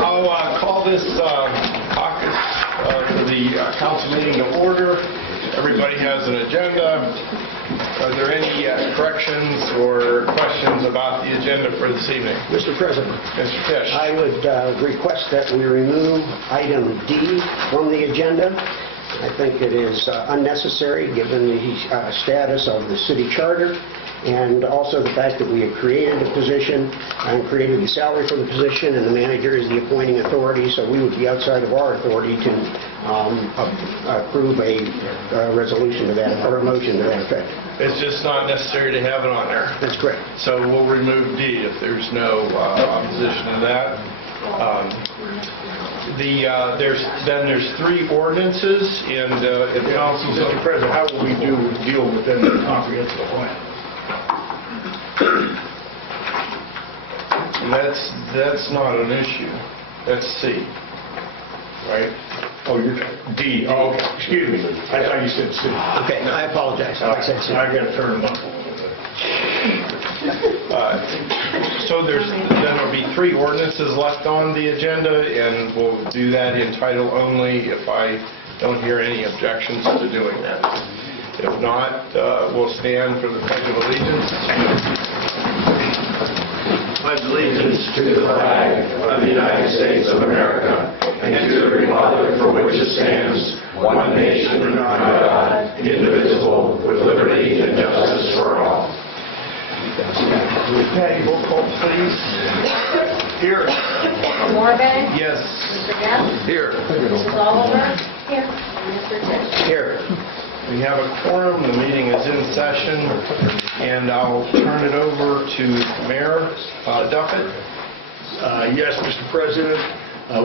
I'll call this caucus to the council meeting to order. Everybody has an agenda. Are there any corrections or questions about the agenda for this evening? Mr. President, Mr. Fish. I would request that we remove item D from the agenda. I think it is unnecessary given the status of the city charter and also the fact that we have created the position and created the salary for the position, and the manager is the appointing authority, so we would be outside of our authority to approve a resolution to that, or a motion to that effect. It's just not necessary to have it on there. That's correct. So we'll remove D if there's no opposition to that. There's three ordinances, and Mr. President, how will we deal within the comprehensive plan? That's not an issue. That's C, right? Oh, you're D. Oh, okay. Excuse me. I thought you said C. Okay, I apologize. I said C. I've got to turn them up. So there'll be three ordinances left on the agenda, and we'll do that in title only if I don't hear any objections to doing that. If not, we'll stand for the Pledge of Allegiance. Pledge allegiance to the flag of the United States of America and to the republic for which it stands, one nation under God, indivisible, with liberty and justice for all. Okay, roll call, please. Here. Mr. Morgan? Yes. Mr. Neff? Here. Mrs. Oliver? Here. And Mr. Tisch? Here. We have a quorum. The meeting is in session, and I'll turn it over to Mayor Duffett. Yes, Mr. President.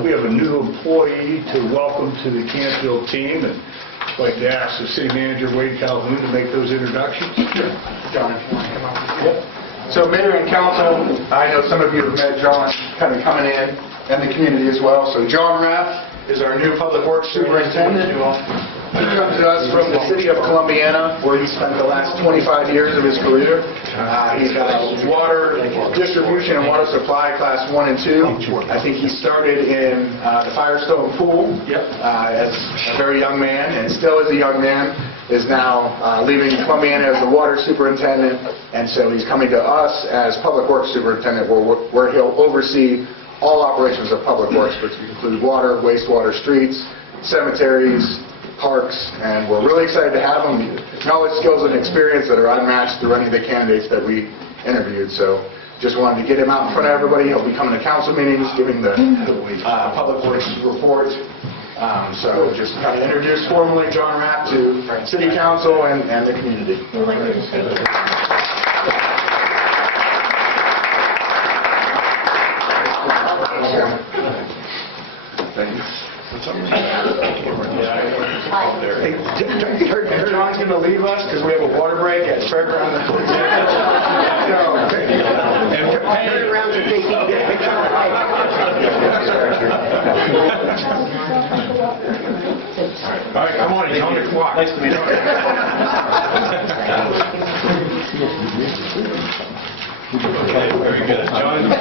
We have a new employee to welcome to the Canfield team, and I'd like to ask the City Manager, Wade Calhoun, to make those introductions. John, if you want to come up. Yep. So Mayor and Council, I know some of you have met John kind of coming in, and the community as well. So John Rath is our new Public Works Superintendent. He comes to us from the city of Columbiana, where he spent the last 25 years of his career. He's got water distribution and water supply class 1 and 2. I think he started in the Firestone Pool as a very young man, and still as a young man is now leaving Columbiana as the water superintendent, and so he's coming to us as Public Works Superintendent, where he'll oversee all operations of Public Works, which include water, wastewater, streets, cemeteries, parks, and we're really excited to have him. Knowledge, skills, and experience that are unmatched through any of the candidates that we interviewed. So just wanted to get him out in front of everybody. He'll be coming to council meetings, giving the Public Works report. So just kind of introduce formally John Rapp to City Council and the community. Thanks. John's going to leave us because we have a water break at Fairground. Turn around and take a picture. All right, come on, it's on the clock. Nice to meet you. Okay, very good. John,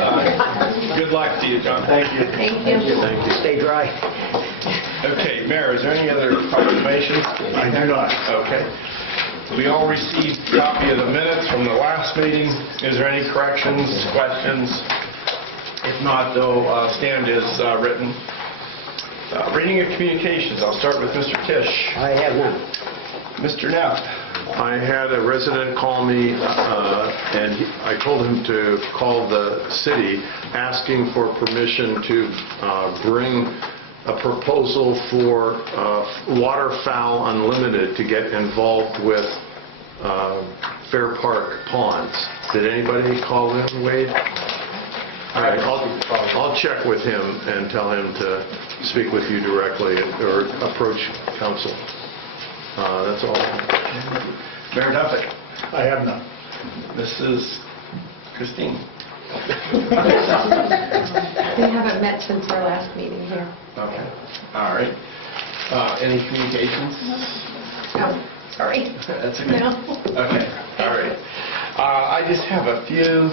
good luck to you, John. Thank you. Thank you. Thank you. Stay dry. Okay, Mayor, is there any other proclamations? I do not. Okay. We all received a copy of the minutes from the last meeting. Is there any corrections, questions? If not, they'll stand as written. Reading of communications. I'll start with Mr. Tisch. I have none. Mr. Neff. I had a resident call me, and I told him to call the city asking for permission to bring a proposal for Waterfowl Unlimited to get involved with Fair Park ponds. Did anybody call in, Wade? All right, I'll check with him and tell him to speak with you directly or approach council. That's all. Mayor Duffett. I have none. Mrs. Christine. We haven't met since our last meeting here. Okay. All right. Any communications? No. Sorry. That's okay. No. Okay, all right. I just have a few,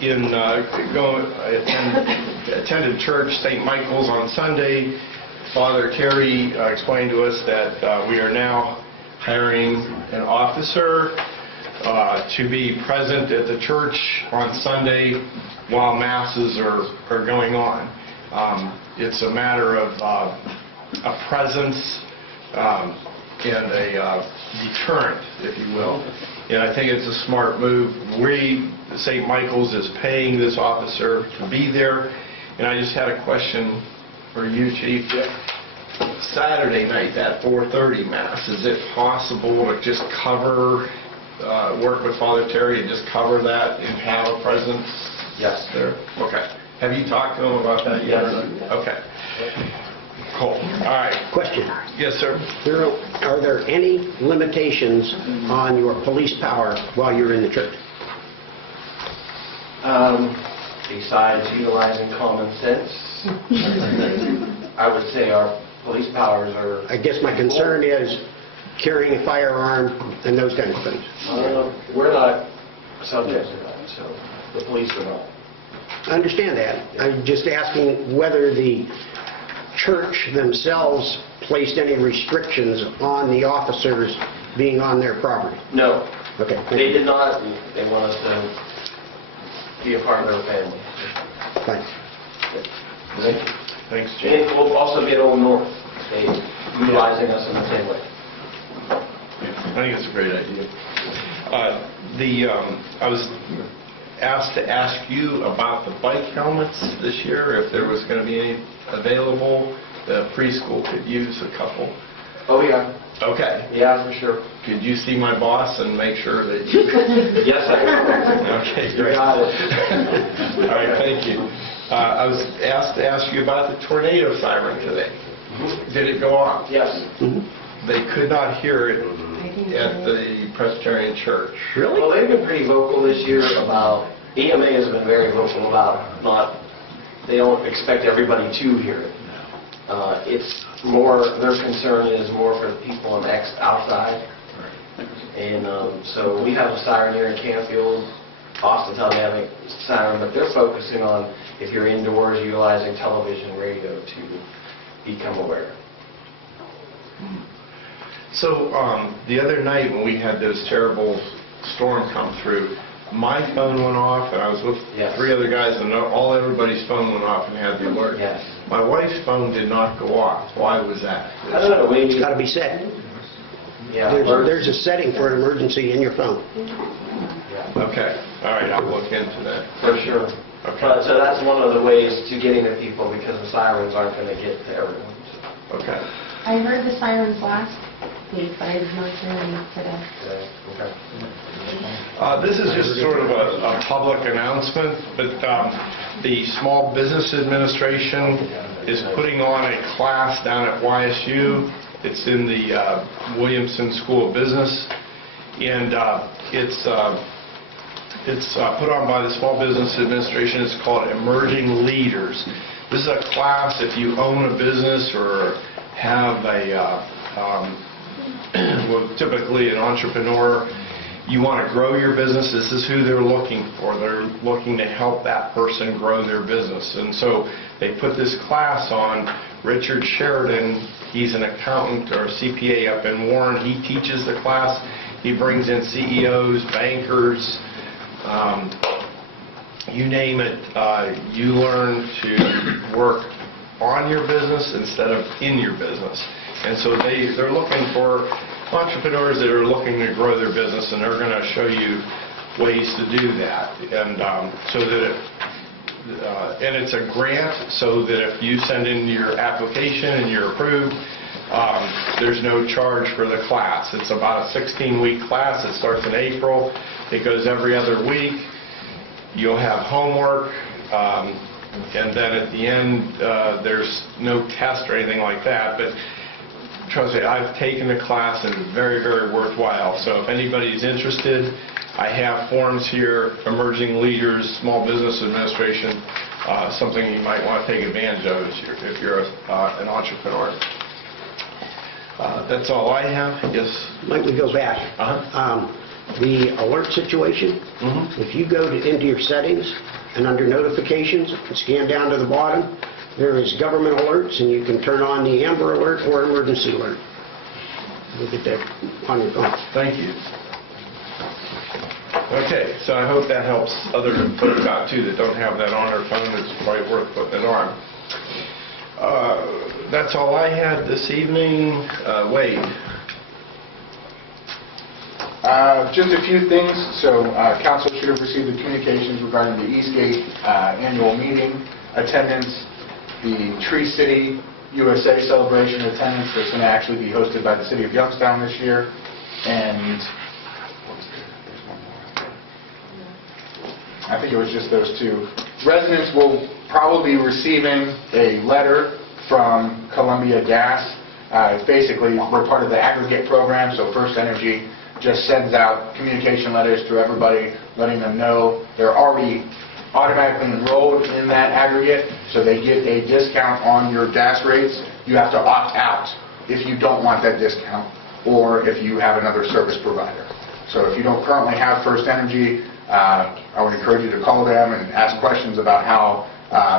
I attended church, St. Michael's on Sunday. Father Terry explained to us that we are now hiring an officer to be present at the church on Sunday while masses are going on. It's a matter of a presence and a deterrent, if you will. And I think it's a smart move. St. Michael's is paying this officer to be there. And I just had a question for you, Chief. Saturday night, that 4:30 Mass, is it possible to just cover, work with Father Terry and just cover that and have a presence? Yes. There? Okay. Have you talked to him about that yet? Yes. Okay. Cool. All right. Question. Yes, sir. Are there any limitations on your police power while you're in the church? Besides utilizing common sense, I would say our police powers are... I guess my concern is carrying a firearm and those kind of things. We're not subject to that, so the police are not. I understand that. I'm just asking whether the church themselves placed any restrictions on the officers being on their property. No, Okay. they did not. They want us to be a part of their family. Thanks. Thanks, Chief. And we'll also get Old North. They utilizing us in the same way. I think it's a great idea. I was asked to ask you about the bike helmets this year, if there was going to be any available. The preschool could use a couple. Oh, yeah. Okay. Yeah, for sure. Could you see my boss and make sure that you... Yes, I will. Okay, You great. got it. All right, thank you. I was asked to ask you about the tornado siren today. Did it go off? Yes. They could not hear it at the Presbyterian church. Really? Well, they've been pretty vocal this year about, EMA has been very vocal about they don't expect everybody to hear it. It's more, their concern is more for the people on the outside. And so we have a siren here in Canfield. Austintown, they have a siren, but they're focusing on if you're indoors utilizing television, radio to become aware. So the other night when we had this terrible storm come through, my phone went off, and I was with Yes. 3 other guys, and everybody's phone went off and had the alert. Yes. My wife's phone did not go off. Why was that? I don't know, It's maybe, got to be set. yeah. There's a setting for an emergency in your phone. Yeah. Okay, all right, I'll look into that. For sure. Okay. But so that's one of the ways to getting to people because the sirens aren't going to get to everyone. Okay. I heard the sirens last week, but I did not hear any today. Okay. This is just sort of a public announcement, but the Small Business Administration is putting on a class down at YSU. It's in the Williamson School of Business, and it's put on by the Small Business Administration. It's called Emerging Leaders. This is a class if you own a business or have well, typically an entrepreneur, you want to grow your business, this is who they're looking for. They're looking to help that person grow their business. And so they put this class on. Richard Sheridan, he's an accountant or a CPA up in Warren. He teaches the class. He brings in CEOs, bankers, you name it. You learn to work on your business instead of in your business. And so they're looking for entrepreneurs that are looking to grow their business, and they're going to show you ways to do that. And so that and it's a grant, so that if you send in your application and you're approved, there's no charge for the class. It's about a 16-week class. It starts in April. It goes every other week. You'll have homework. And then at the end, there's no test or anything like that. But trust me, I've taken the class and it's very, very worthwhile. So if anybody's interested, I have forms here, Emerging Leaders, Small Business Administration, something you might want to take advantage of if you're an entrepreneur. That's all I have. Yes. Might we go back? The alert situation, if you go into your settings and under notifications, and scan down to the bottom, there is government alerts, and you can turn on the Amber Alert or Emergency Alert. We'll get that on your phone. Thank you. Okay, so I hope that helps other folks out too that don't have that on their phone. It's probably worth putting it on. That's all I had this evening. Wade. Just a few things. So council should have received the communications regarding the Eastgate annual meeting attendance, the Tree City USA celebration attendance that's going to actually be hosted by the city of Youngstown this year, and I think it was just those two. Residents will probably be receiving a letter from Columbia Gas. Basically, we're part of the aggregate program, so First Energy just sends out communication letters to everybody, letting them know they're already automatically enrolled in that aggregate, so they get a discount on your gas rates. You have to opt out if you don't want that discount, or if you have another service provider. So if you don't currently have First Energy, I would encourage you to call them and ask questions about how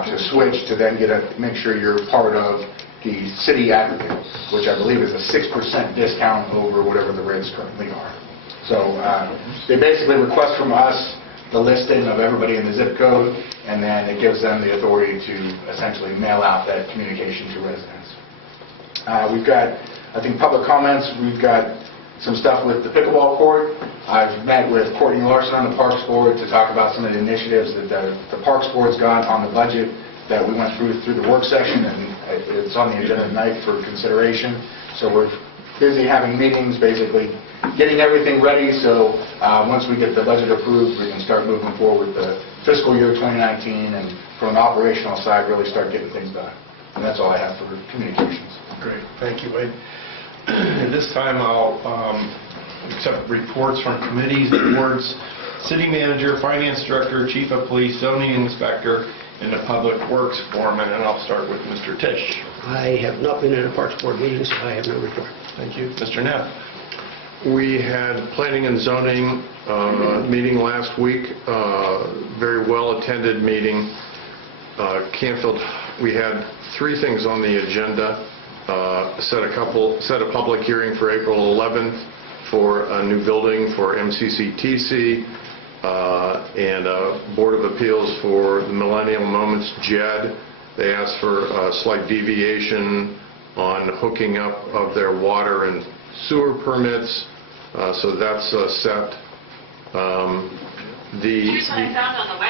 to switch to then make sure you're part of the city aggregate, which I believe is a 6% discount over whatever the rates currently are. So they basically request from us the listing of everybody in the zip code, and then it gives them the authority to essentially mail out that communication to residents. We've got, I think, public comments. We've got some stuff with the pickleball court. I've met with Courtney Larson on the Parks Board to talk about some of the initiatives that the Parks Board's got on the budget that we went through the work session, and it's on the agenda tonight for consideration. So we're busy having meetings, basically getting everything ready, so once we get the budget approved, we can start moving forward the fiscal year 2019, and from an operational side, really start getting things done. And that's all I have for communications. Great. Thank you, Wade. At this time, I'll accept reports from committees, boards, city manager, finance director, chief of police, zoning inspector, and the public works foreman, and I'll start with Mr. Tisch. I have not been in a Parks Board meeting, so I have no report. Thank you. Mr. Neff. We had planning and zoning meeting last week, very well-attended meeting. Canfield, we had 3 things on the agenda. Set a public hearing for April 11th for a new building for MCCTC, and a Board of Appeals for the Millennial Moments JED. They asked for a slight deviation on hooking up of their water and sewer permits, so that's set. The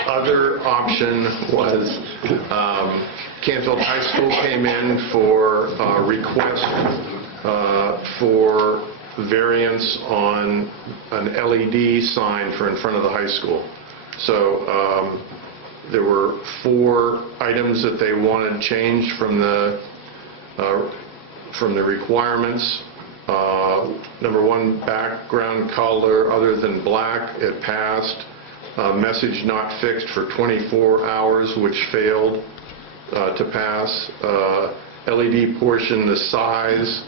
other option was Canfield High School came in for a request for variance on an LED sign for in front of the high school. So there were 4 items that they wanted changed from the requirements. Number 1, background color other than black, it passed. Message not fixed for 24 hours, which failed to pass. LED portion, the size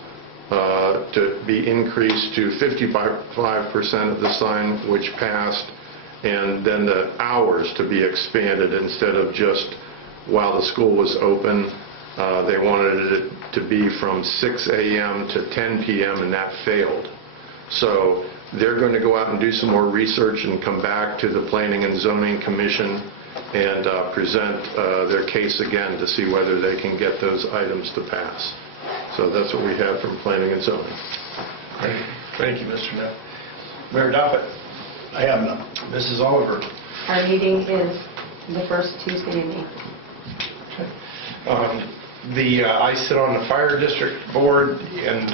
to be increased to 55% of the sign, which passed. And then the hours to be expanded instead of just while the school was open. They wanted it to be from 6 a.m. to 10 p.m. and that failed. So they're going to go out and do some more research and come back to the Planning and Zoning Commission and present their case again to see whether they can get those items to pass. So that's what we have from Planning and Zoning. Great. Thank you, Mr. Neff. Mayor Doppett. I have none. Mrs. Oliver. Our meeting is the first Tuesday in April. I sit on the fire district board, and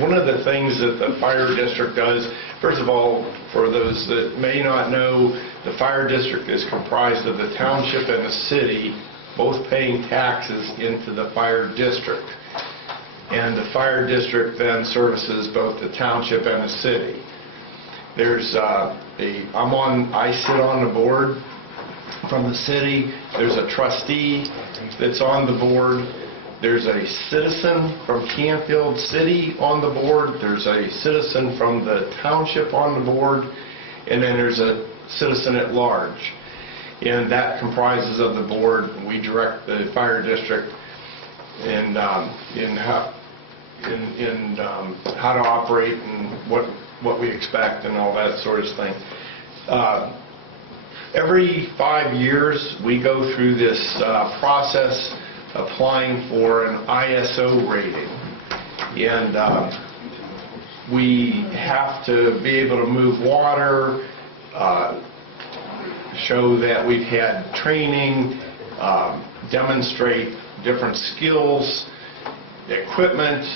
one of the things that the fire district does, first of all, for those that may not know, the fire district is comprised of the township and the city, both paying taxes into the fire district. And the fire district then services both the township and the city. There's I sit on the board from the city. There's a trustee that's on the board. There's a citizen from Canfield City on the board, there's a citizen from the township on the board, and then there's a citizen at large. And that comprises of the board. We direct the fire district in how to operate and what we expect and all that sort of thing. Every 5 years, we go through this process applying for an ISO rating. And we have to be able to move water, show that we've had training, demonstrate different skills, equipment,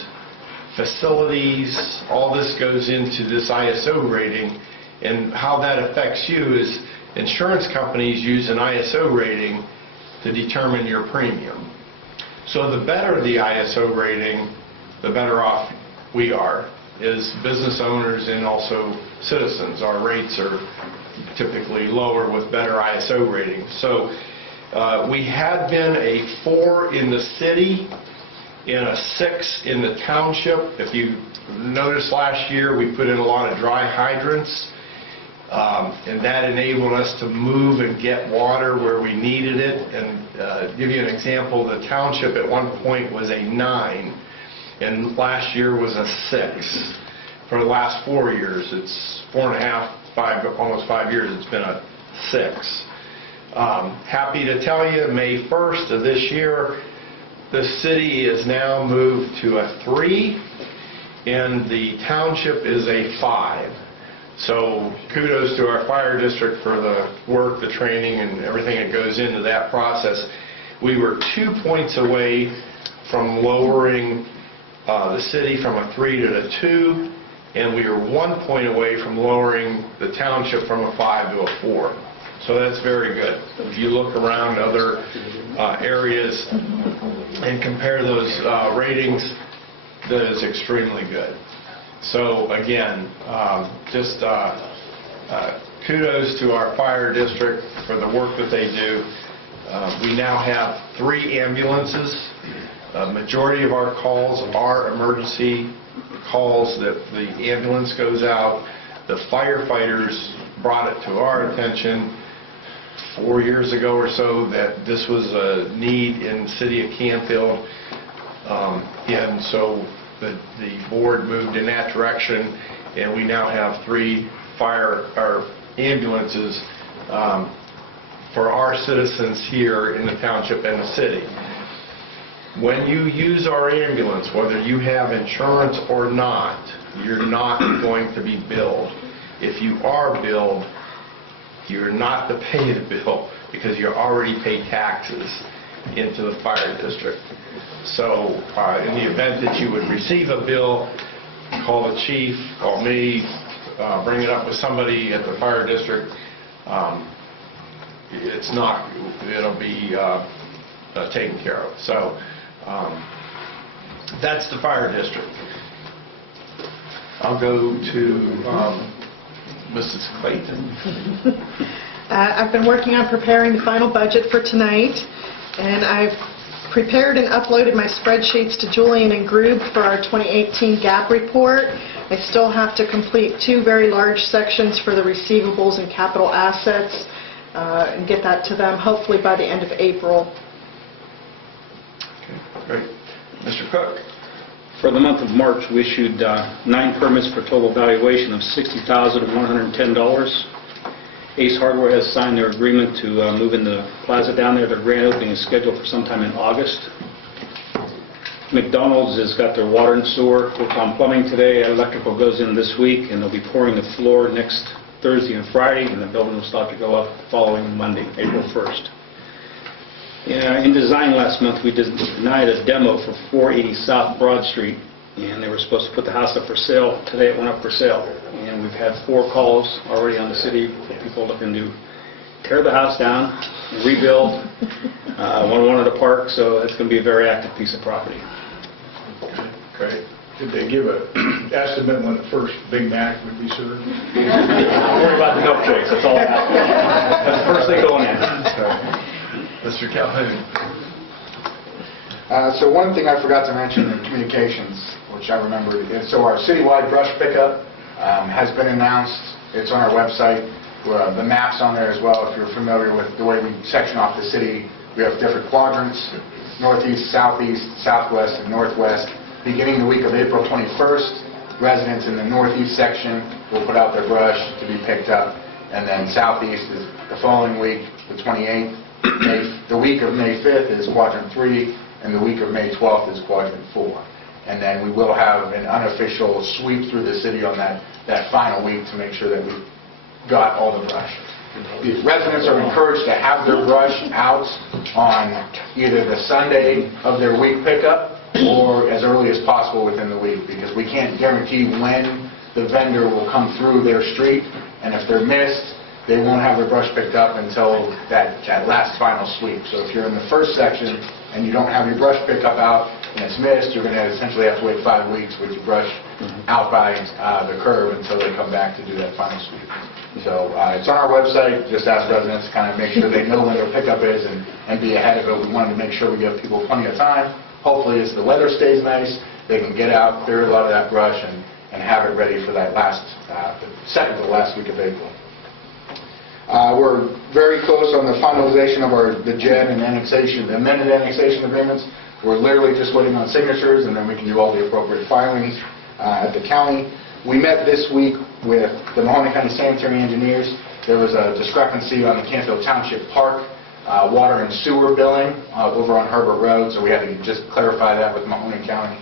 facilities. All this goes into this ISO rating. And how that affects you is insurance companies use an ISO rating to determine your premium. So the better the ISO rating, the better off we are as business owners and also citizens. Our rates are typically lower with better ISO ratings. So we had been a 4 in the city and a 6 in the township. If you noticed last year, we put in a lot of dry hydrants. And that enabled us to move and get water where we needed it. And give you an example, the township at one point was a 9, and last year was a 6. For the last 4 years, it's 4.5, 5, almost 5 years, it's been a 6. Happy to tell you, May 1st of this year, the city is now moved to a 3, and the township is a 5. So kudos to our fire district for the work, the training, and everything that goes into that process. We were 2 points away from lowering the city from a 3 to a 2, and we were 1 point away from lowering the township from a 5 to a 4. So that's very good. If you look around other areas and compare those ratings, that is extremely good. So again, just kudos to our fire district for the work that they do. We now have 3 ambulances. Majority of our calls are emergency calls that the ambulance goes out. The firefighters brought it to our attention 4 years ago or so that this was a need in the city of Canfield. And so the board moved in that direction, and we now have 3 ambulances for our citizens here in the township and the city. When you use our ambulance, whether you have insurance or not, you're not going to be billed. If you are billed, you're not to pay the bill because you already pay taxes into the fire district. So in the event that you would receive a bill, call the chief, call me, bring it up with somebody at the fire district. It'll be taken care of. So that's the fire district. I'll go to Mrs. Clayton. I've been working on preparing the final budget for tonight, and I've prepared and uploaded my spreadsheets to Julian and Grube for our 2018 gap report. I still have to complete 2 very large sections for the receivables and capital assets and get that to them hopefully by the end of April. Okay, great. Mr. Cook. For the month of March, we issued 9 permits for total valuation of $60,110. Ace Hardware has signed their agreement to move in the plaza down there. Their grand opening is scheduled for sometime in August. McDonald's has got their water and sewer. Worked on plumbing today. Electrical goes in this week, and they'll be pouring the floor next Thursday and Friday, and the building will start to go up the following Monday, April 1st. In design last month, we denied a demo for 480 South Broad Street, and they were supposed to put the house up for sale. Today it went up for sale, and we've had 4 calls already on the city for people looking to tear the house down, rebuild. One wanted to park, so it's going to be a very active piece of property. Great. Did they give an estimate when the first Big Mac would be served? Don't worry about the milkshakes, that's all I have. That's the first thing going in. Mr. Calhoun. So one thing I forgot to mention in communications, which I remembered, is so our citywide brush pickup has been announced. It's on our website. The map's on there as well. If you're familiar with the way we section off the city, we have different quadrants: northeast, southeast, southwest, and northwest. Beginning the week of April 21st, residents in the northeast section will put out their brush to be picked up, and then southeast is the following week, the 28th. The week of May 5th is quadrant 3, and the week of May 12th is quadrant 4. And then we will have an unofficial sweep through the city on that final week to make sure that we got all the brush. The residents are encouraged to have their brush out on either the Sunday of their week pickup or as early as possible within the week, because we can't guarantee when the vendor will come through their street, and if they're missed, they won't have their brush picked up until that last final sweep. So if you're in the first section and you don't have your brush pickup out and it's missed, you're going to essentially have to wait 5 weeks with your brush out by the curb until they come back to do that final sweep. So it's on our website. Just ask residents to kind of make sure they know when their pickup is and be ahead of it. We wanted to make sure we give people plenty of time. Hopefully, as the weather stays nice, they can get out, clear a lot of that brush, and have it ready for that second to last week of April. We're very close on the finalization of the JED and annexation, the amended annexation agreements. We're literally just waiting on signatures, and then we can do all the appropriate filings at the county. We met this week with the Mahoney County Sanitary Engineers. There was a discrepancy on the Canfield Township Park water and sewer billing over on Herbert Road, so we had to just clarify that with Mahoney County,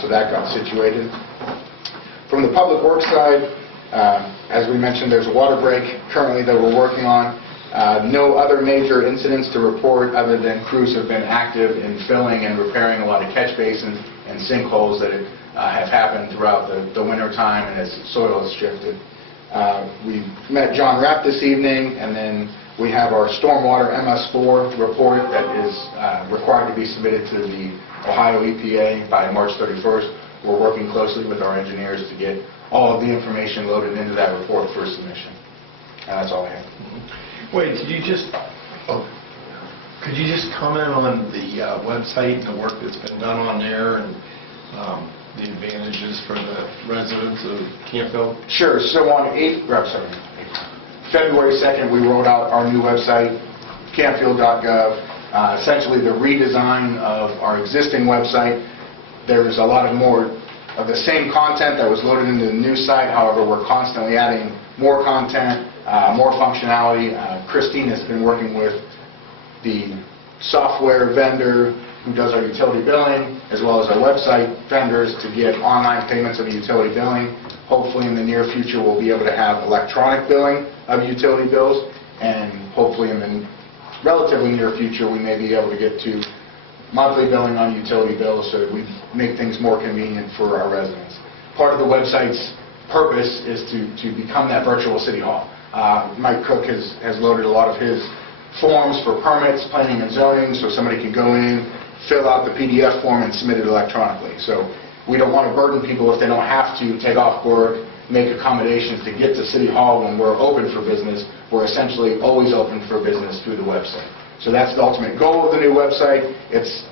so that got situated. From the public works side, as we mentioned, there's a water break currently that we're working on. No other major incidents to report other than crews have been active in filling and repairing a lot of catch basins and sinkholes that have happened throughout the winter time and as soil has shifted. We met John Rapp this evening, and then we have our stormwater MS4 report that is required to be submitted to the Ohio EPA by March 31st. We're working closely with our engineers to get all of the information loaded into that report for submission. And that's all I have. Wait, could you just comment on the website and the work that's been done on there and the advantages for the residents of Canfield? Sure. So on February 2nd, we rolled out our new website, canfield.gov, essentially the redesign of our existing website. There's a lot of more of the same content that was loaded into the new site. However, we're constantly adding more content, more functionality. Christine has been working with the software vendor who does our utility billing, as well as our website vendors, to get online payments of utility billing. Hopefully in the near future we'll be able to have electronic billing of utility bills, and hopefully in the relatively near future we may be able to get to monthly billing on utility bills so that we make things more convenient for our residents. Part of the website's purpose is to become that virtual city hall. Mike Cook has loaded a lot of his forms for permits, planning and zoning, so somebody can go in, fill out the PDF form and submit it electronically. So we don't want to burden people if they don't have to take off work, make accommodations to get to City Hall when we're open for business. We're essentially always open for business through the website. So that's the ultimate goal of the new website. It's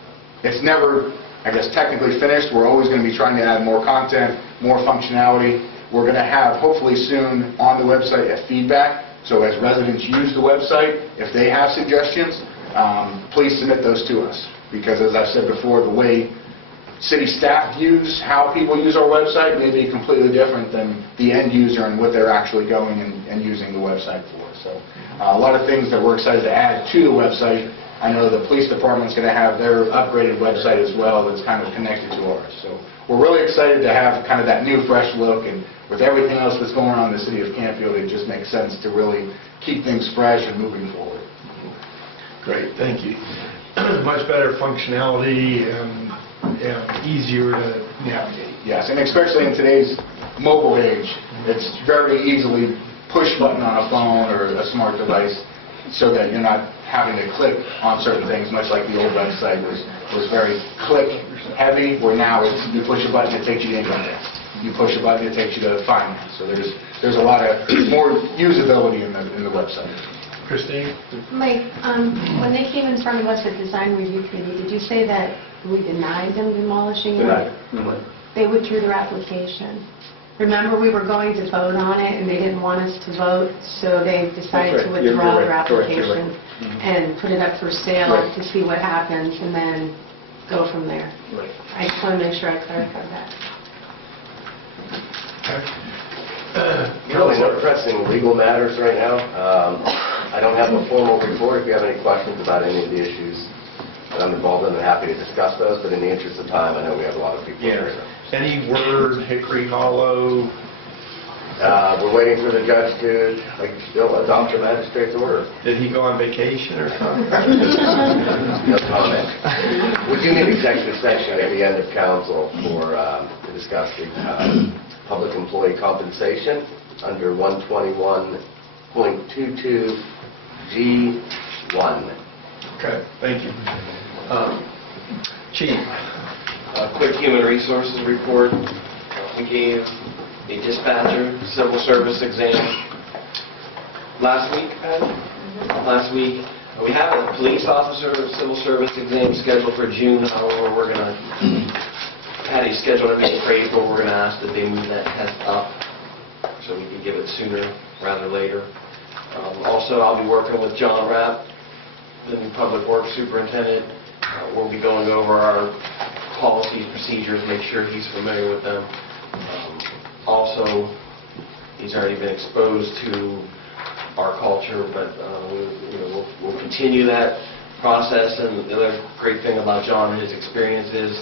never, I guess, technically finished. We're always going to be trying to add more content, more functionality. We're going to have, hopefully soon, on the website a feedback. So as residents use the website, if they have suggestions, please submit those to us. Because as I've said before, the way city staff views how people use our website may be completely different than the end user and what they're actually going and using the website for. So a lot of things that we're excited to add to the website. I know the police department's going to have their upgraded website as well that's kind of connected to ours. So we're really excited to have kind of that new, fresh look, and with everything else that's going on in the city of Canfield, it just makes sense to really keep things fresh and moving forward. Great, thank you. Much better functionality and easier to navigate. Yes, and especially in today's mobile age, it's very easily push button on a phone or a smart device so that you're not having to click on certain things, much like the old website was very click heavy, where now it's you push a button, it takes you to internet. You push a button, it takes you to finance. So there's a lot of more usability in the website. Christine? Mike, when they came in front of us at Design Review Committee, did you say that we denied them demolishing it? They withdrew their application. Remember, we were going to vote on it, and they didn't want us to vote, so they decided to withdraw their application and put it up for sale to see what happens, and then go from there. I just want to make sure I clarified that. Really no pressing legal matters right now. I don't have a formal report. If you have any questions about any of the issues that I'm involved in, I'm happy to discuss those, but in the interest of time, I know we have a lot of people here. Any word, Hickory Hollow? We're waiting for the judge to adopt a magistrate's order. Did he go on vacation or something? No comment. We do need executive session at the end of council to discuss the public employee compensation under 121.22 G1. Okay, thank you. Chief? A quick human resources report. We gave a dispatcher civil service exam last week, Patty? Last week. We have a police officer civil service exam scheduled for June. However, we're going to, Patty scheduled everything for April. We're going to ask that they move that test up so we can give it sooner rather than later. Also, I'll be working with John Rapp, the new public works superintendent. We'll be going over our policies, procedures, make sure he's familiar with them. Also, he's already been exposed to our culture, but we'll continue that process. And the other great thing about John and his experience is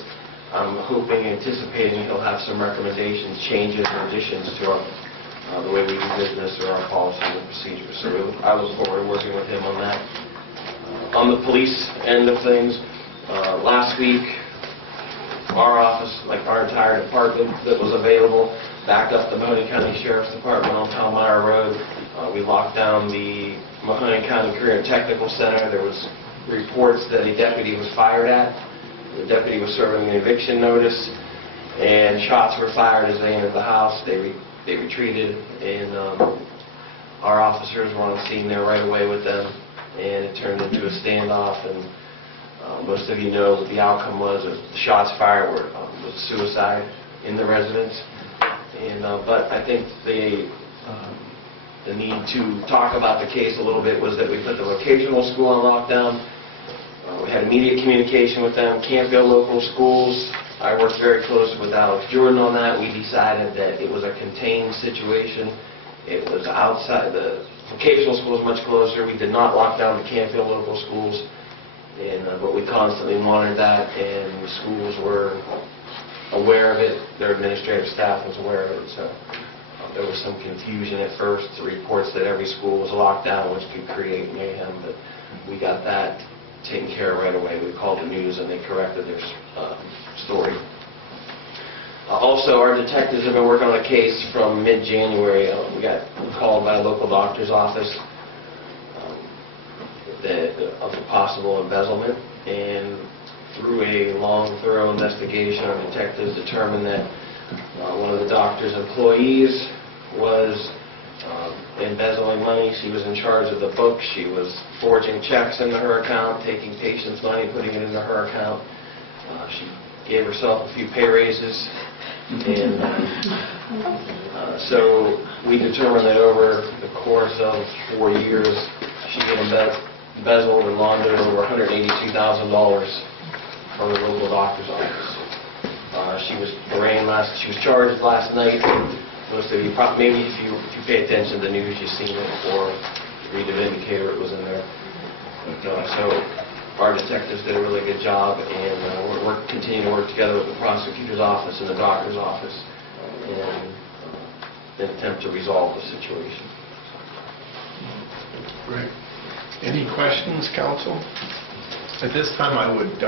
I'm hoping, anticipating he'll have some recommendations, changes, or additions to the way we do business or our policies and procedures. So I look forward to working with him on that. On the police end of things, last week, our office, like our entire department that was available, backed up the Mahoning County Sheriff's Department on Palmyra Road. We locked down the Mahoning County Career and Technical Center. There was reports that a deputy was fired at. The deputy was serving an eviction notice, and shots were fired as they entered the house. They retreated, and our officers were on scene there right away with them, and it turned into a standoff. And most of you know what the outcome was. The shots fired was suicide in the residence. And but I think the need to talk about the case a little bit was that we put the vocational school on lockdown. We had immediate communication with them. Canfield local schools, I worked very closely with Alex Jordan on that. We decided that it was a contained situation. It was outside. The vocational school is much closer. We did not lock down the Canfield local schools. But we constantly monitored that, and the schools were aware of it. Their administrative staff was aware of it. So there was some confusion at first. The reports that every school was locked down, which could create mayhem. But we got that taken care of right away. We called the news, and they corrected their story. Also, our detectives have been working on a case from mid-January. We got called by a local doctor's office of a possible embezzlement, and through a long, thorough investigation, our detectives determined that one of the doctor's employees was embezzling money. She was in charge of the books. She was forging checks into her account, taking patients' money, putting it into her account. She gave herself a few pay raises, and so we determined that over the course of 4 years, she had embezzled and laundered over $182,000 from the local doctor's office. She was charged last night. Most of you, maybe if you pay attention to the news, you've seen it, or read the Vindicator, it was in there. So our detectives did a really good job, and we're continuing to work together with the prosecutor's office and the doctor's office in an attempt to resolve the situation. Great. Any questions, council? At this time, I would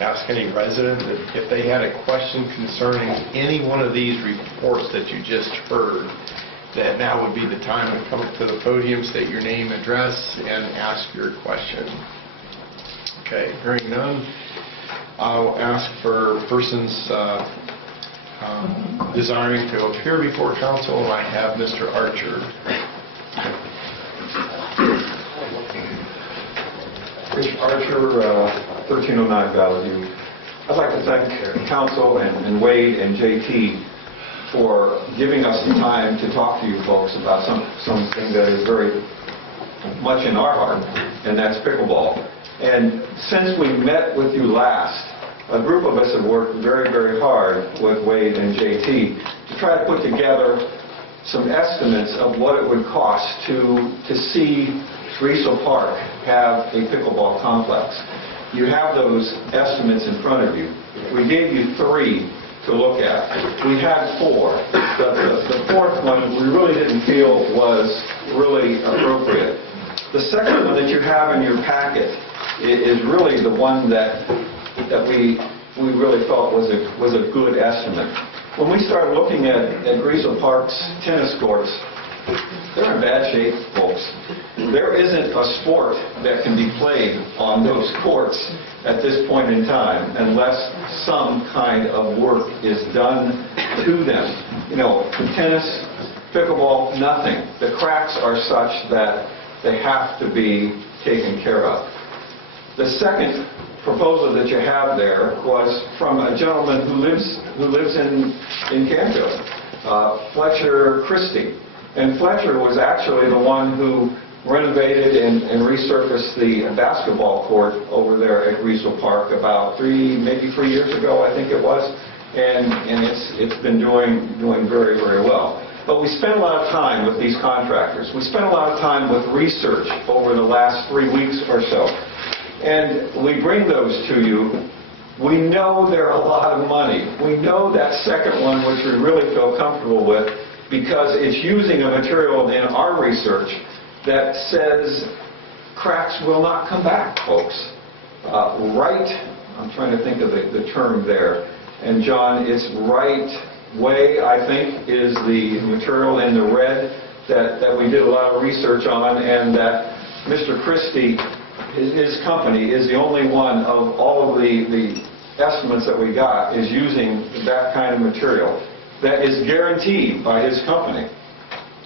ask any resident if they had a question concerning any one of these reports that you just heard, that now would be the time to come up to the podium, state your name, address, and ask your question. Okay, hearing none, I'll ask for persons desiring to appear before council, and I have Mr. Archer. Rich Archer, 1309 Valley View. I'd like to thank Council and Wade and JT for giving us the time to talk to you folks about something that is very much in our heart, and that's pickleball. And since we met with you last, a group of us have worked very, very hard with Wade and JT to try to put together some estimates of what it would cost to see Riesel Park have a pickleball complex. You have those estimates in front of you. We gave you 3 to look at. We had 4. The fourth one we really didn't feel was really appropriate. The second one that you have in your packet is really the one that we really felt was a good estimate. When we started looking at Riesel Park's tennis courts, they're in bad shape, folks. There isn't a sport that can be played on those courts at this point in time unless some kind of work is done to them. You know, tennis, pickleball, nothing. The cracks are such that they have to be taken care of. The second proposal that you have there was from a gentleman who lives in Canfield, Fletcher Christie. And Fletcher was actually the one who renovated and resurfaced the basketball court over there at Riesel Park about maybe 3 years ago, I think it was. And it's been doing very, very well. But we spent a lot of time with these contractors. We spent a lot of time with research over the last 3 weeks or so. And we bring those to you. We know they're a lot of money. We know that second one, which we really feel comfortable with, because it's using a material in our research that says cracks will not come back, folks. I'm trying to think of the term there. And John, it's right way, I think, is the material in the red that we did a lot of research on, and that Mr. Christie, his company, is the only one of all of the estimates that we got is using that kind of material that is guaranteed by his company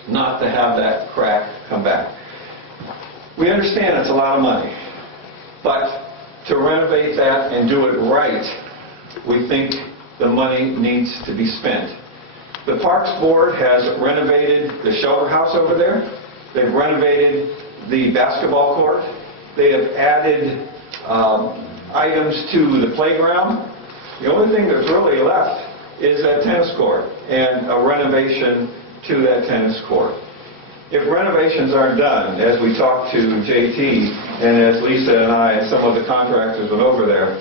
not to have that crack come back. We understand it's a lot of money, but to renovate that and do it right, we think the money needs to be spent. The Parks Board has renovated the shelter house over there. They've renovated the basketball court. They have added items to the playground. The only thing that's really left is that tennis court and a renovation to that tennis court. If renovations aren't done, as we talked to JT and as Lisa and I and some of the contractors went over there,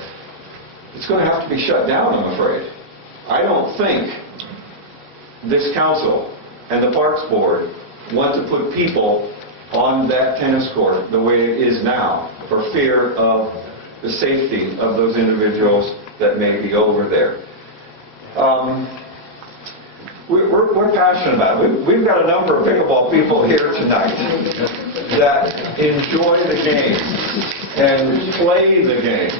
it's going to have to be shut down, I'm afraid. I don't think this council and the Parks Board want to put people on that tennis court the way it is now for fear of the safety of those individuals that may be over there. We're passionate about it. We've got a number of pickleball people here tonight that enjoy the game and play the game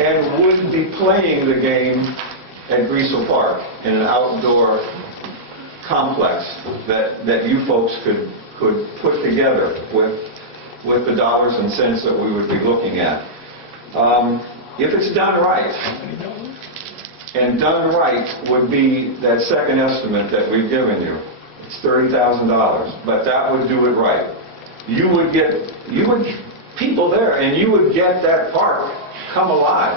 and would be playing the game at Riesel Park in an outdoor complex that you folks could put together with the dollars and cents that we would be looking at. If it's done right, and done right would be that second estimate that we've given you. It's $30,000, but that would do it right. You would people there, and you would get that park come alive.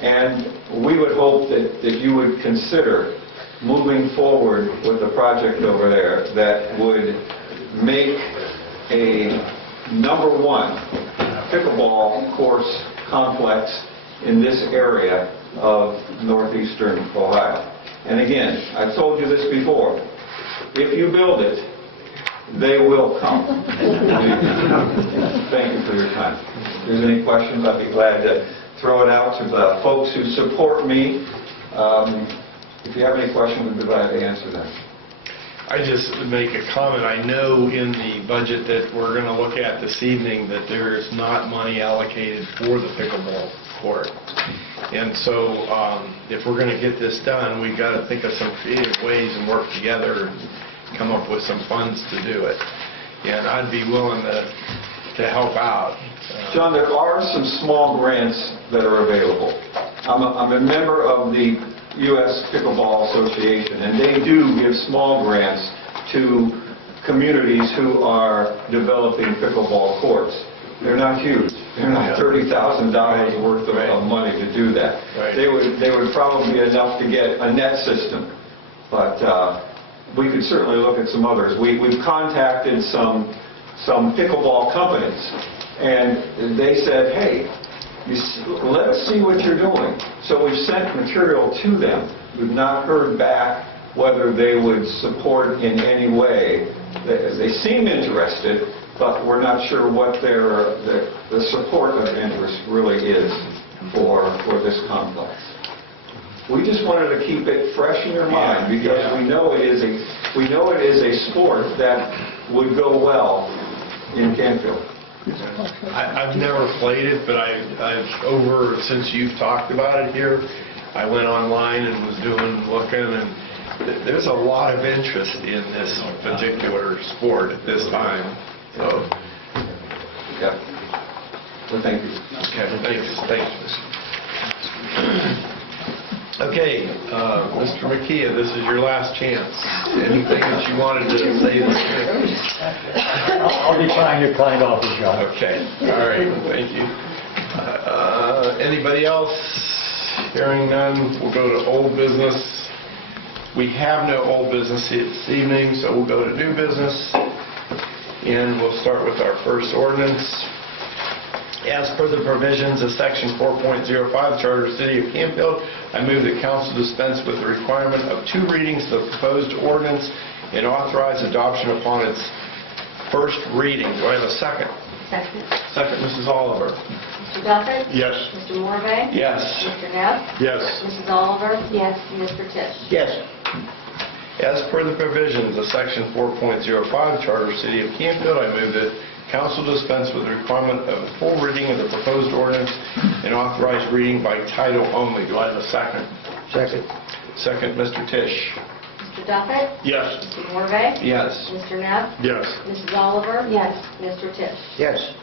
And we would hope that you would consider moving forward with a project over there that would make a #1 pickleball course complex in this area of northeastern Ohio. And again, I've told you this before, if you build it, they will come. Thank you for your time. If there's any questions, I'd be glad to throw it out to the folks who support me. If you have any questions, we'd be glad to answer them. I just make a comment. I know in the budget that we're going to look at this evening that there is not money allocated for the pickleball court. And so if we're going to get this done, we've got to think of some creative ways and work together and come up with some funds to do it. And I'd be willing to to help out. John, there are some small grants that are available. I'm a member of the U.S. Pickleball Association, and they do give small grants to communities who are developing pickleball courts. They're not huge. They're not $30,000 worth of money to do that. Right. They would probably be enough to get a net system, but we could certainly look at some others. We've contacted some pickleball companies, and they said, hey, let us see what you're doing. So we've sent material to them. We've not heard back whether they would support in any way. They seem interested, but we're not sure what the support of interest really is for this complex. We just wanted to keep it fresh in your mind because we know it is a sport that would go well in Canfield. I've never played it, but I've since you've talked about it here, I went online and was looking, and there's a lot of interest in this particular sport at this time. So, Yeah. Well, thank you. okay, thanks. Okay, Mr. McKee, this is your last chance. Anything that you wanted to say this year? I'll be trying to cut it off, John. Okay, all right, thank you. Anybody else? Hearing none, we'll go to old business. We have no old business this evening, so we'll go to new business. And we'll start with our first ordinance. As per the provisions of Section 4.05 Charter of the City of Canfield, I move that council dispense with the requirement of 2 readings of the proposed ordinance and authorize adoption upon its first reading. Do I have a second? Second. Second, Mrs. Oliver. Mr. Duffett? Yes. Mr. Morvay? Yes. Mr. Neff? Yes. Mrs. Oliver? Yes. And Mr. Tisch? Yes. As per the provisions of Section 4.05 Charter of the City of Canfield, I move that council dispense with the requirement of a full reading of the proposed ordinance and authorize reading by title only. Do I have a second? Second. Second, Mr. Tisch. Mr. Duffett? Yes. Mr. Morvay? Yes. Mr. Neff? Yes. Mrs. Oliver? Yes. Mr. Tisch? Yes.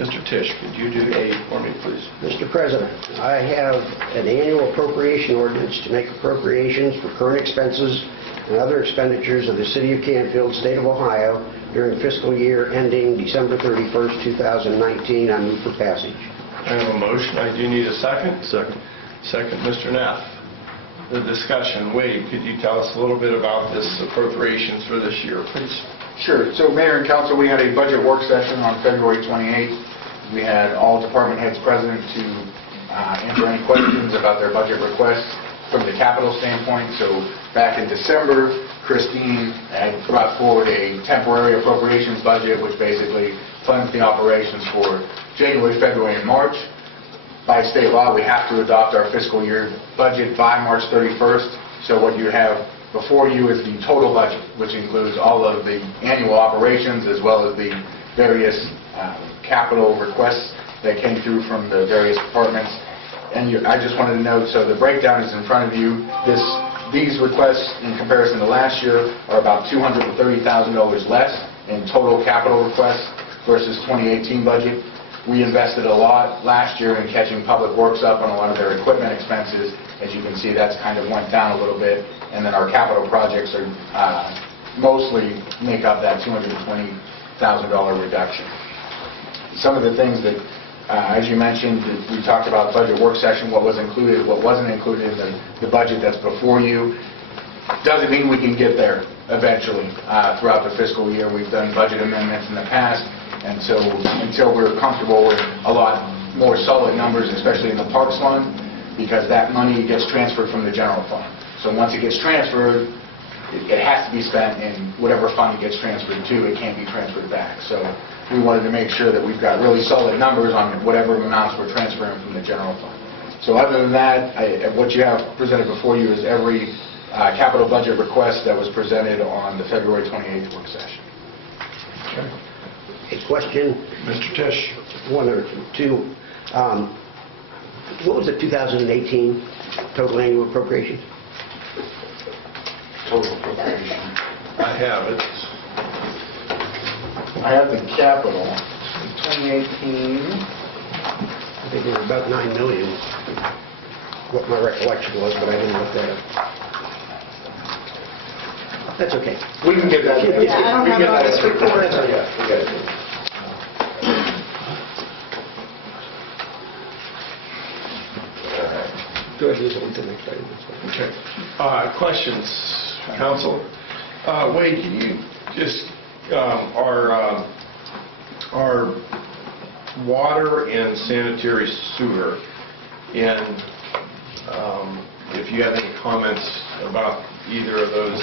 Mr. Tisch, could you do A for me, please? Mr. President, I have an annual appropriation ordinance to make appropriations for current expenses and other expenditures of the City of Canfield, State of Ohio, during fiscal year ending December 31st, 2019. I move for passage. I have a motion. I do need a second. Second. Second, Mr. Neff. The discussion. Wade, could you tell us a little bit about this appropriations for this year, please? Sure. So Mayor and Council, we had a budget work session on February 28th. We had all department heads present to answer any questions about their budget requests from the capital standpoint. So back in December, Christine had brought forward a temporary appropriations budget, which basically funds the operations for January, February, and March. By state law, we have to adopt our fiscal year budget by March 31st. So what you have before you is the total budget, which includes all of the annual operations as well as the various capital requests that came through from the various departments. And I just wanted to note, so the breakdown is in front of you. These requests, in comparison to last year, are about $230,000 less in total capital requests versus 2018 budget. We invested a lot last year in catching Public Works up on a lot of their equipment expenses. As you can see, that's kind of went down a little bit. And then our capital projects are mostly make up that $220,000 reduction. Some of the things that, as you mentioned, we talked about budget work session, what was included, what wasn't included in the budget that's before you. Doesn't mean we can get there eventually throughout the fiscal year. We've done budget amendments in the past, and so until we're comfortable with a lot more solid numbers, especially in the Parks Fund, because that money gets transferred from the general fund. So once it gets transferred, it has to be spent in whatever fund it gets transferred to. It can't be transferred back. So we wanted to make sure that we've got really solid numbers on whatever amounts we're transferring from the general fund. So other than that, what you have presented before you is every capital budget request that was presented on the February 28th work session. A question, Mr. Tisch. one or two. What was the 2018 total annual appropriation? Total appropriation. I have it. I have the capital, 2018. I think it was about 9 million, what my recollection was, but I didn't look that up. That's okay. We can get that. Yeah, I don't have it on this report. Yeah, we got it. Go ahead and move on to the next item. Okay. Questions, council? Wade, can you just, our water and sanitary sewer, and if you have any comments about either of those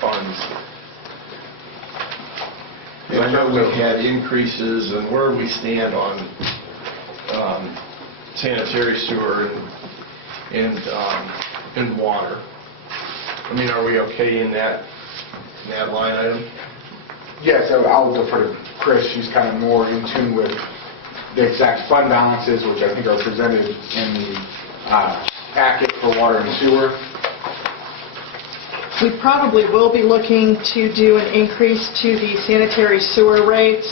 funds? I know we've had increases, and where we stand on sanitary sewer and water. I mean, are we okay in that line item? Yeah, so I'll defer to Chris. She's kind of more in tune with the exact fund balances, which I think are presented in the packet for water and sewer. We probably will be looking to do an increase to the sanitary sewer rates.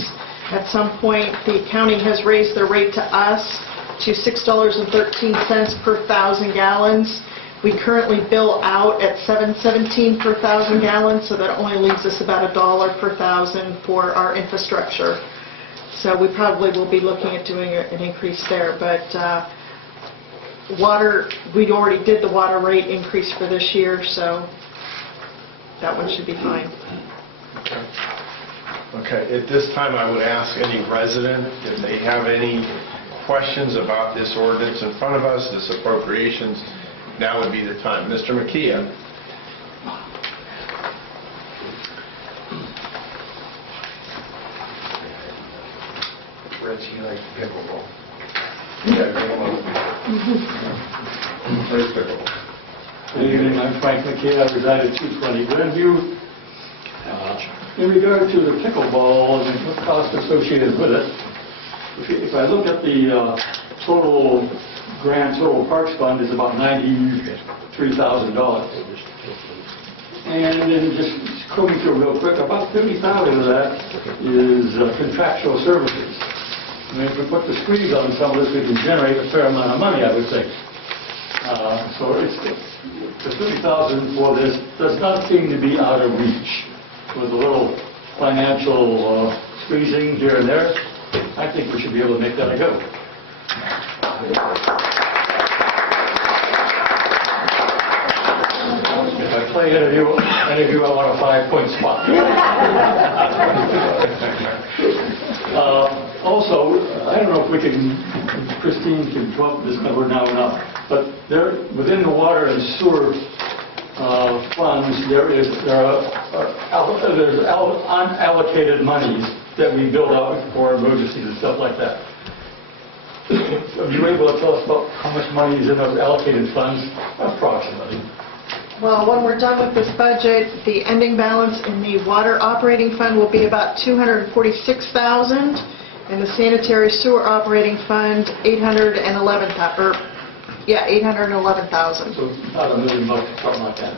At some point, the county has raised their rate to us to $6.13 per 1,000 gallons. We currently bill out at $7.17 per 1,000 gallons, so that only leaves us about $1 per 1,000 for our infrastructure. So we probably will be looking at doing an increase there. But water, we already did the water rate increase for this year, so that one should be fine. Okay. At this time, I would ask any resident if they have any questions about this ordinance in front of us, this appropriations. Now would be the time. Mr. McKeon. Rich, you like pickleball. Where's pickleball? Good evening, I'm Frank McKay, I reside at 220 Glenview. In regard to the pickleball and the cost associated with it, if I look at the total parks fund is about $93,000. And then just combing through real quick, about 50,000 of that is contractual services. I mean, if we put the squeeze on some of this, we can generate a fair amount of money, I would think. So the 50,000 for this does not seem to be out of reach. With a little financial squeezing here and there, I think we should be able to make that a go. If I play any of you, I want a 5-point spot. Also, I don't know if we can, Christine can come up with this number now or not, but there, within the water and sewer funds, there's unallocated monies that we build out for emergencies and stuff like that. Are you able to tell us about how much money is in those allocated funds, approximately? Well, when we're done with this budget, the ending balance in the water operating fund will be about $246,000, and the sanitary sewer operating fund, $811,000. So about $1 million, something like that.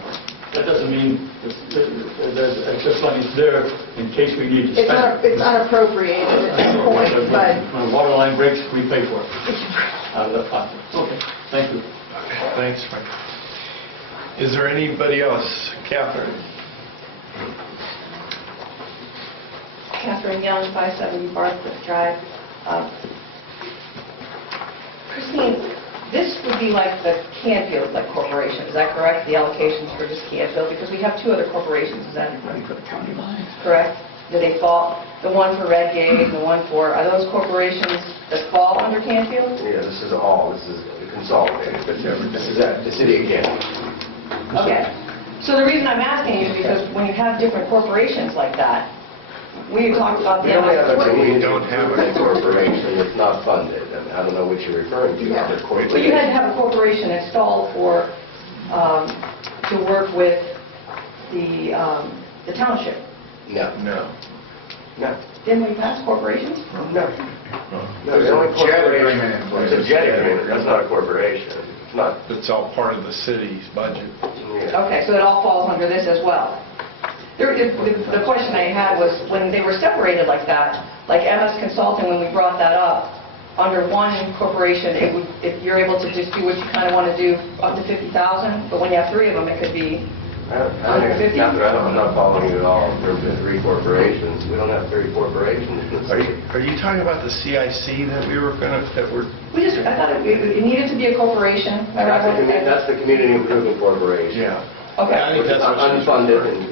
That doesn't mean there's excess money there in case we need to spend it. It's unappropriated at this point, but... When the water line breaks, we pay for it out of that fund. Okay, thank you. Okay, thanks, Frank. Is there anybody else? Catherine? Catherine Young, 570 Barthcliff Drive. Christine, this would be like the Canfield corporation, is that correct? The allocations for just Canfield? Because we have two other corporations, is that correct? Do they fall, the one for Redgate and the one for, are those corporations that fall under Canfield? Yeah, this is consolidated, but this is at the city of Canfield. Okay. So the reason I'm asking is because when you have different corporations like that, we talked about We only have a We don't have a corporation that's not funded, and I don't know what you're referring to. Yeah. Other corporations. But you had to have a corporation installed for, to work with the township. No. Didn't we pass corporations? No, the only corporation, it's a jet agreement, that's not a corporation. It's not. It's all part of the city's budget. Yeah. Okay, so it all falls under this as well? The question I had was, when they were separated like that, like MS Consulting, when we brought that up, under one corporation, if you're able to just do what you kind of want to do up to 50,000, but when you have three of them, it could be under 50? I'm not following you at all. There's been 3 corporations. We don't have 3 corporations in the city. Are you talking about the CIC that we were going to, I thought it needed to be a corporation. That's the Community Improvement Corporation. Yeah. Okay. I think Which is that's what she's unfunded and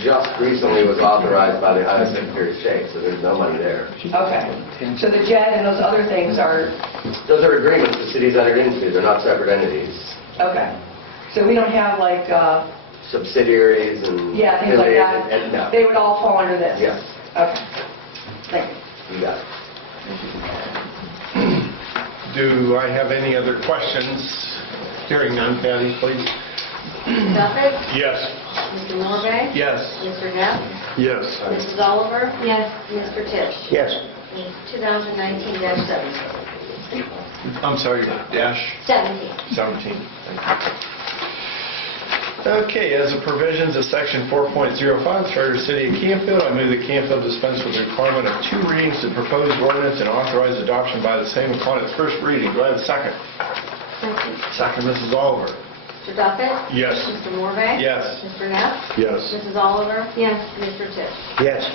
just recently was authorized by the Ohio Secretary of State, so there's no money there. Okay. So the JED and those other things are, Those are agreements the city's entered into. They're not separate entities. okay. So we don't have like, Subsidiaries and... yeah, things like that? No. They would all fall under this? Yes. Okay. Thank you. You got it. Do I have any other questions? Hearing none, Patty, please. Mr. Duffett? Yes. Mr. Morvay? Yes. Mr. Neff? Yes. Mrs. Oliver? Yes. Mr. Tisch? Yes. It's 2019-17. I'm sorry, dash 17. 17. Thank you. Okay, as the provisions of Section 4.05 Charter of the City of Canfield, I move that Canfield dispense with the requirement of 2 readings of proposed ordinance and authorize adoption by the same upon its first reading. Do I have a second? Second. Second, Mrs. Oliver. Mr. Duffett? Yes. Mr. Morvay? Yes. Mr. Neff? Yes. Mrs. Oliver? Yes. Mr. Tisch? Yes.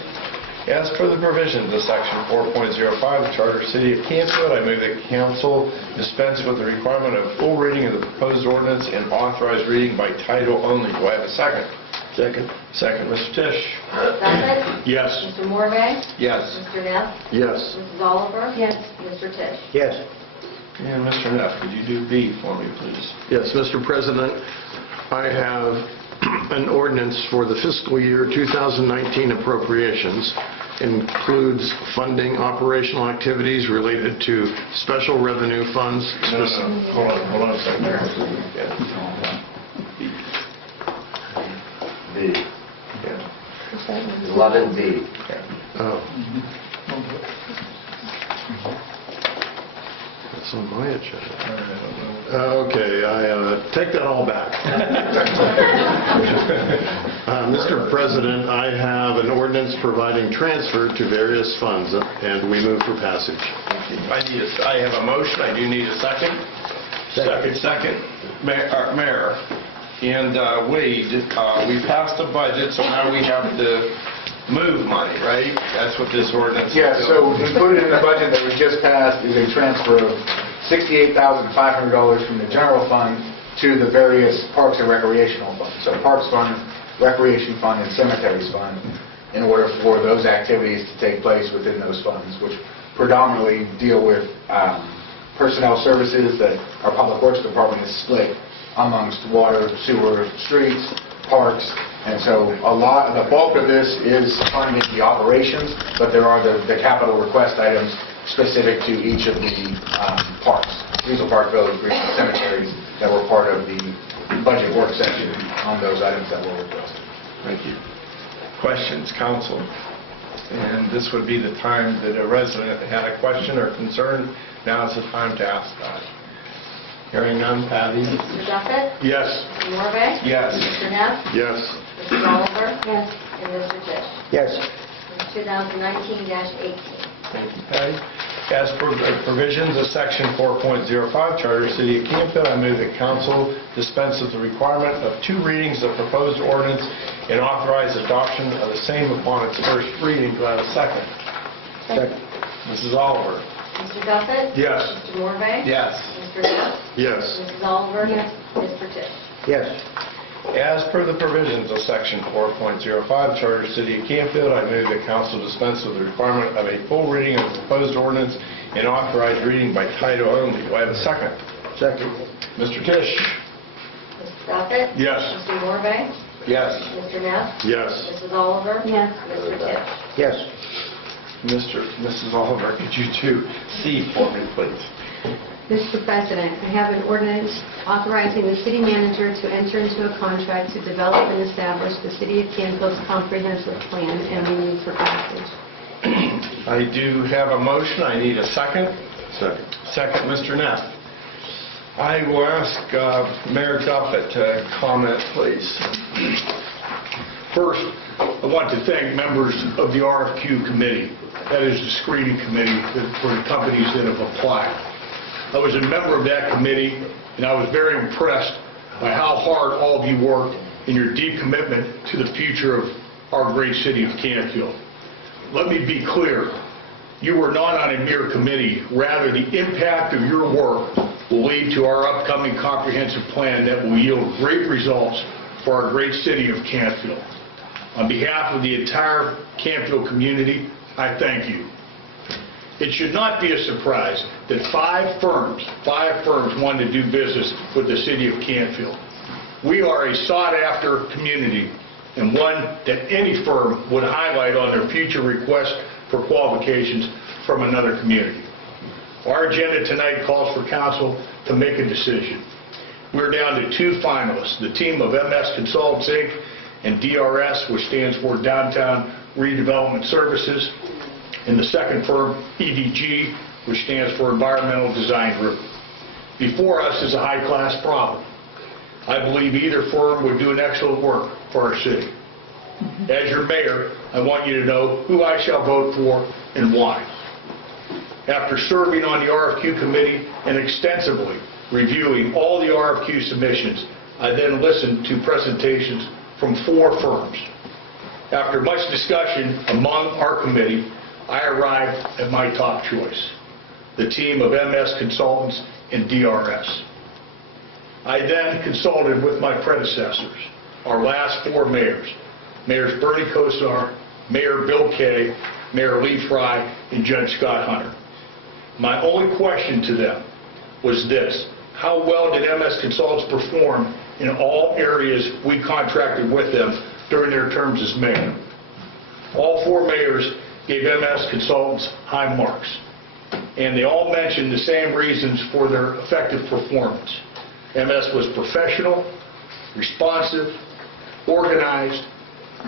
As per the provisions of Section 4.05 of the Charter of the City of Canfield, I move that council dispense with the requirement of full reading of the proposed ordinance and authorize reading by title only. Do I have a second? Second. Second, Mr. Tisch. Duffett? Yes. Mr. Morvay? Yes. Mr. Neff? Yes. Mrs. Oliver? Yes. Mr. Tisch? Yes. And Mr. Neff, could you do B for me, please? Yes, Mr. President, I have an ordinance for the fiscal year 2019 appropriations. Includes funding operational activities related to special revenue funds. No. Hold on a second there. B. Yeah. 11B. Oh. That's on my agenda. Okay, I take that all back. Mr. President, I have an ordinance providing transfer to various funds, and we move for passage. I have a motion. I do need a second. Second. Mayor and Wade, we passed the budget, so now we have to move money, right? That's what this ordinance is. Yeah, so included in the budget that was just passed is a transfer of $68,500 from the general fund to the various parks and recreational funds. So Parks Fund, Recreation Fund, and Cemeteries Fund, in order for those activities to take place within those funds, which predominantly deal with personnel services that our Public Works Department is split amongst water, sewer, streets, parks. And so the bulk of this is funding the operations, but there are the capital request items specific to each of the parks, Weasel Park Village, Green Cemeteries, that were part of the budget work session on those items that were requested. Thank you. Questions, council? And this would be the time that a resident had a question or concern. Now is the time to ask that. Hearing none, Patty? Mr. Duffett? Yes. Mr. Morvay? Yes. Mr. Neff? Yes. Mrs. Oliver? Yes. And Mr. Tisch? Yes. It's 2019-18. Thank you, Patty. As per the provisions of Section 4.05 Charter of the City of Canfield, I move that council dispense with the requirement of 2 readings of proposed ordinance and authorize adoption of the same upon its first reading. Do I have a second? Second. Mrs. Oliver? Mr. Duffett? Yes. Mr. Morvay? Yes. Mr. Neff? Yes. Mrs. Oliver? Yes. Mr. Tisch? Yes. As per the provisions of Section 4.05 Charter of the City of Canfield, I move that council dispense with the requirement of a full reading of the proposed ordinance and authorize reading by title only. Do I have a second? Second. Mr. Tisch? Mr. Duffett? Yes. Mr. Morvay? Yes. Mr. Neff? Yes. Mrs. Oliver? Yes. Mr. Tisch? Yes. Mrs. Oliver, could you do C for me, please? Mr. President, I have an ordinance authorizing the city manager to enter into a contract to develop and establish the City of Canfield's comprehensive plan, and we move for passage. I do have a motion. I need a second. Second. Second, Mr. Neff. I will ask Mayor Duffett to comment, please. First, I want to thank members of the RFQ committee, that is the screening committee for the companies that have applied. I was a member of that committee, and I was very impressed by how hard all of you worked and your deep commitment to the future of our great city of Canfield. Let me be clear, you were not on a mere committee. Rather, the impact of your work will lead to our upcoming comprehensive plan that will yield great results for our great city of Canfield. On behalf of the entire Canfield community, I thank you. It should not be a surprise that five firms wanted to do business with the city of Canfield. We are a sought-after community and one that any firm would highlight on their future request for qualifications from another community. Our agenda tonight calls for council to make a decision. We're down to two finalists, the team of MS Consultants, Inc. and DRS, which stands for Downtown Redevelopment Services, and the second firm, EDG, which stands for Environmental Design Group. Before us is a high-class problem. I believe either firm would do an excellent work for our city. As your mayor, I want you to know who I shall vote for and why. After serving on the RFQ committee and extensively reviewing all the RFQ submissions, I then listened to presentations from four firms. After much discussion among our committee, I arrived at my top choice, the team of MS Consultants and DRS. I then consulted with my predecessors, our last four mayors, Mayors Bernie Kosar, Mayor Bill Kay, Mayor Lee Fry, and Judge Scott Hunter. My only question to them was this: how well did MS Consultants perform in all areas we contracted with them during their terms as mayor? All four mayors gave MS Consultants high marks, and they all mentioned the same reasons for their effective performance. MS was professional, responsive, organized,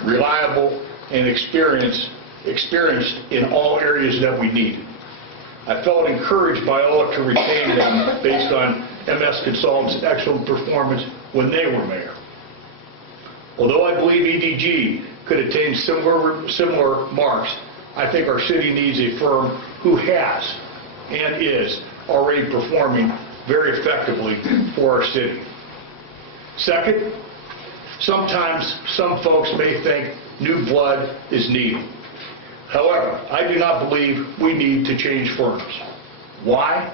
reliable, and experienced in all areas that we needed. I felt encouraged by all to retain them based on MS Consultants' excellent performance when they were mayor. Although I believe EDG could attain similar marks, I think our city needs a firm who has and is already performing very effectively for our city. Second, sometimes some folks may think new blood is needed. However, I do not believe we need to change firms. Why?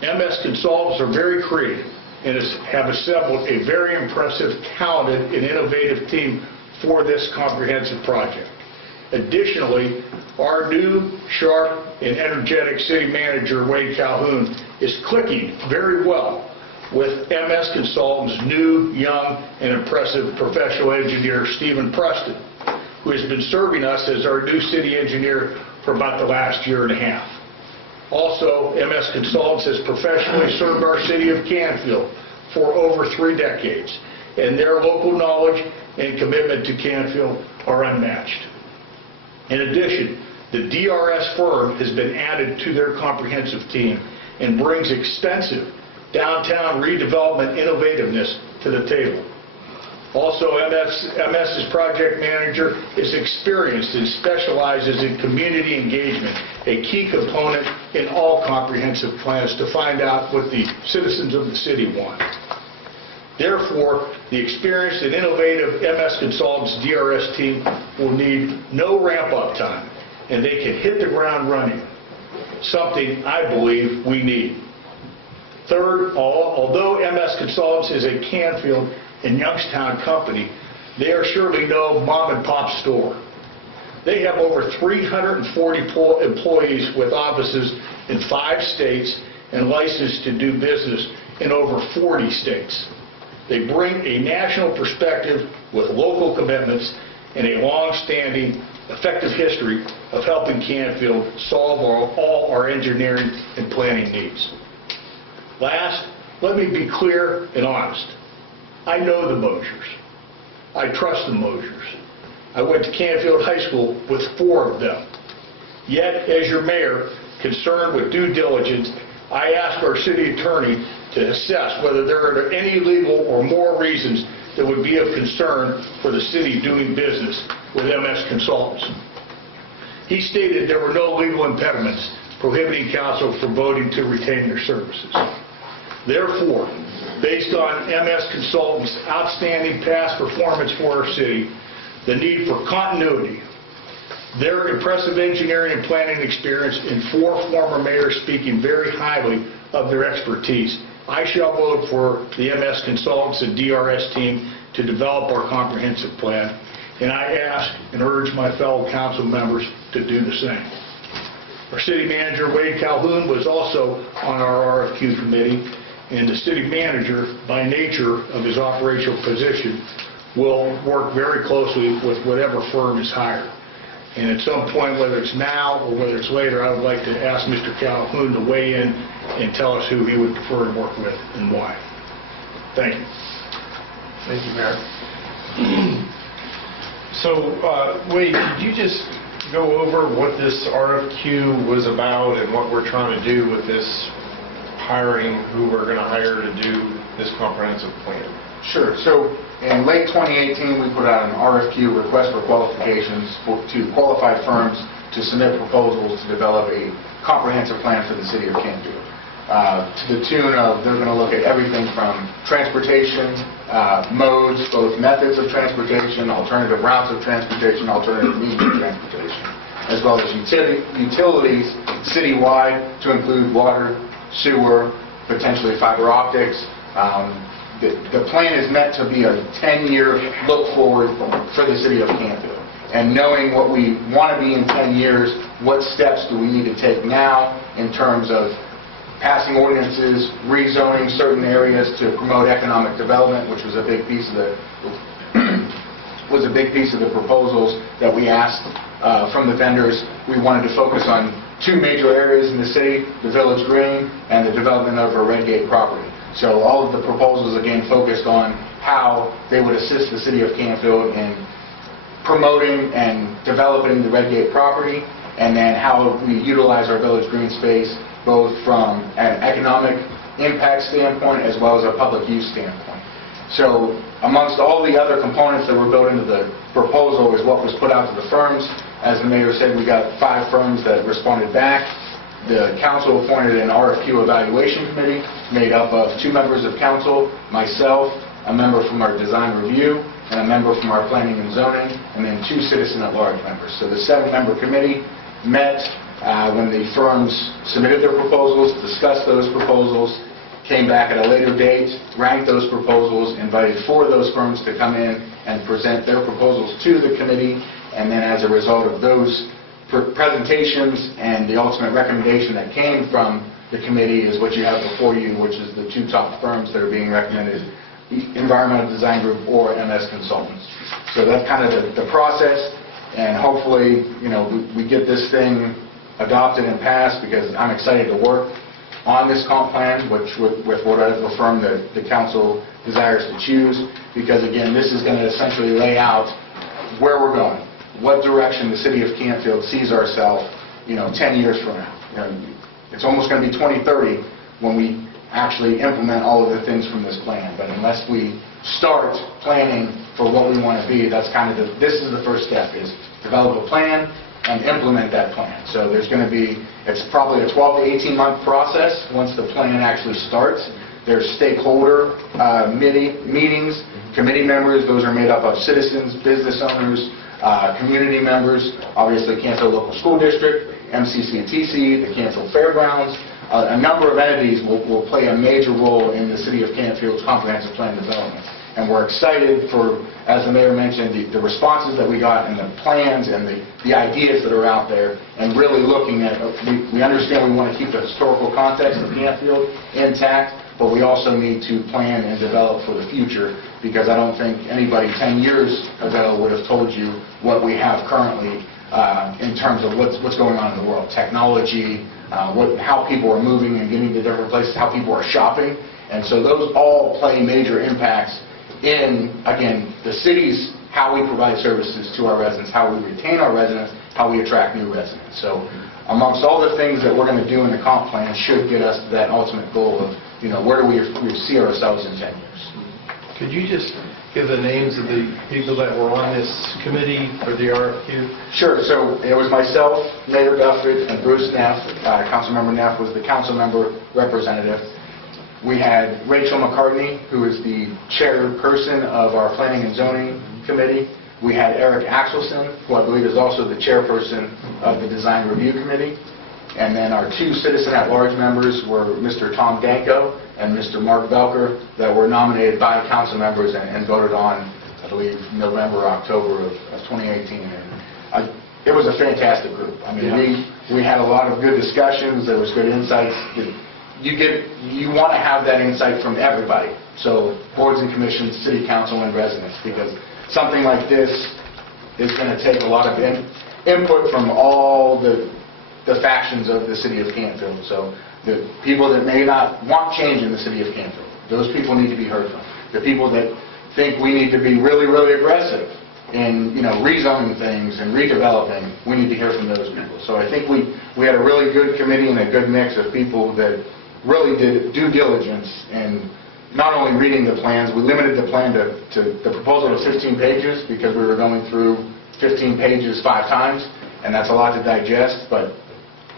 MS Consultants are very creative and have assembled a very impressive, talented, and innovative team for this comprehensive project. Additionally, our new, sharp, and energetic city manager, Wade Calhoun, is clicking very well with MS Consultants' new, young, and impressive professional engineer, Stephen Preston, who has been serving us as our new city engineer for about the last year and a half. Also, MS Consultants has professionally served our city of Canfield for over 3 decades, and their local knowledge and commitment to Canfield are unmatched. In addition, the DRS firm has been added to their comprehensive team and brings extensive downtown redevelopment innovativeness to the table. Also, MS's project manager is experienced and specializes in community engagement, a key component in all comprehensive plans to find out what the citizens of the city want. Therefore, the experienced and innovative MS Consultants DRS team will need no ramp-up time, and they can hit the ground running, something I believe we need. Third, although MS Consultants is a Canfield and Youngstown company, they are surely no mom-and-pop store. They have over 340 employees with offices in 5 states and licensed to do business in over 40 states. They bring a national perspective with local commitments and a long-standing, effective history of helping Canfield solve all our engineering and planning needs. Last, let me be clear and honest. I know the Mosiers. I trust the Mosiers. I went to Canfield High School with 4 of them. Yet, as your mayor, concerned with due diligence, I asked our city attorney to assess whether there are any legal or moral reasons that would be of concern for the city doing business with MS Consultants. He stated there were no legal impediments prohibiting council from voting to retain their services. Therefore, based on MS Consultants' outstanding past performance for our city, the need for continuity, their impressive engineering and planning experience, and 4 former mayors speaking very highly of their expertise, I shall vote for the MS Consultants and DRS team to develop our comprehensive plan, and I ask and urge my fellow council members to do the same. Our city manager, Wade Calhoun, was also on our RFQ committee, and the city manager, by nature of his operational position, will work very closely with whatever firm is hired. And at some point, whether it's now or whether it's later, I would like to ask Mr. Calhoun to weigh in and tell us who he would prefer to work with and why. Thank you. Thank you, Mayor. So, Wade, could you just go over what this RFQ was about and what we're trying to do with this hiring, who we're going to hire to do this comprehensive plan? Sure. So in late 2018, we put out an RFQ, request for qualifications, to qualified firms to submit proposals to develop a comprehensive plan for the city of Canfield. To the tune of, they're going to look at everything from transportation, modes, both methods of transportation, alternative routes of transportation, alternative means of transportation, as well as utilities citywide to include water, sewer, potentially fiber optics. The plan is meant to be a 10-year look forward for the city of Canfield. And knowing what we want to be in 10 years, what steps do we need to take now in terms of passing ordinances, rezoning certain areas to promote economic development, which was a big piece of the proposals that we asked from the vendors. We wanted to focus on 2 major areas in the city, the Village Green and the development of our Red Gate property. So all of the proposals, again, focused on how they would assist the city of Canfield in promoting and developing the Red Gate property, and then how we utilize our Village Green space, both from an economic impact standpoint as well as a public use standpoint. So amongst all the other components that were built into the proposal is what was put out to the firms. As the mayor said, we got 5 firms that responded back. The council appointed an RFQ evaluation committee made up of 2 members of council, myself, a member from our design review, and a member from our planning and zoning, and then 2 citizen at large members. So the 7-member committee met when the firms submitted their proposals, discussed those proposals, came back at a later date, ranked those proposals, invited 4 of those firms to come in and present their proposals to the committee, and then as a result of those presentations and the ultimate recommendation that came from the committee is what you have before you, which is the 2 top firms that are being recommended, Environmental Design Group or MS Consultants. So that's kind of the process, and hopefully, we get this thing adopted and passed, because I'm excited to work on this comp plan, with whatever firm the council desires to choose, because again, this is going to essentially lay out where we're going, what direction the city of Canfield sees ourselves, 10 years from now. It's almost going to be 2030 when we actually implement all of the things from this plan. But unless we start planning for what we want to be, that's kind of this is the first step, is develop a plan and implement that plan. So there's going to be, it's probably a 12 to 18 month process once the plan actually starts. There's stakeholder meetings, committee members, those are made up of citizens, business owners, community members, obviously Canfield Local School District, MCCTC, the Canfield Fairgrounds. A number of entities will play a major role in the City of Canfield's comprehensive plan development. And we're excited for, as the mayor mentioned, the responses that we got and the plans and the ideas that are out there, and really looking at, we understand we want to keep the historical context of Canfield intact, but we also need to plan and develop for the future, because I don't think anybody 10 years ago would have told you what we have currently in terms of what's going on in the world. Technology, how people are moving and getting to different places, how people are shopping. And so those all play major impacts in, again, the city's, how we provide services to our residents, how we retain our residents, how we attract new residents. So amongst all the things that we're going to do in the comp plan should get us to that ultimate goal of, where do we see ourselves in 10 years. Could you just give the names of the people that were on this committee for the RFQ? Sure. So it was myself, Mayor Duffett, and Bruce Neff. Councilmember Neff was the council member representative. We had Rachel McCartney, who is the chairperson of our Planning and Zoning Committee. We had Eric Axelson, who I believe is also the chairperson of the Design Review Committee. And then our two citizen at-large members were Mr. Tom Danko and Mr. Mark Belker, that were nominated by council members and voted on, I believe, November or October of 2018. And it was a fantastic group. I mean, we had a lot of good discussions. There was good insights. You want to have that insight from everybody. So boards and commissions, city council, and residents, because something like this is going to take a lot of input from all the factions of the city of Canfield. So the people that may not want change in the city of Canfield, those people need to be heard from. The people that think we need to be really, really aggressive in rezoning things and redeveloping, we need to hear from those people. So I think we had a really good committee and a good mix of people that really did due diligence in not only reading the plans. We limited the plan to the proposal to 15 pages because we were going through 15 pages 5 times, and that's a lot to digest, but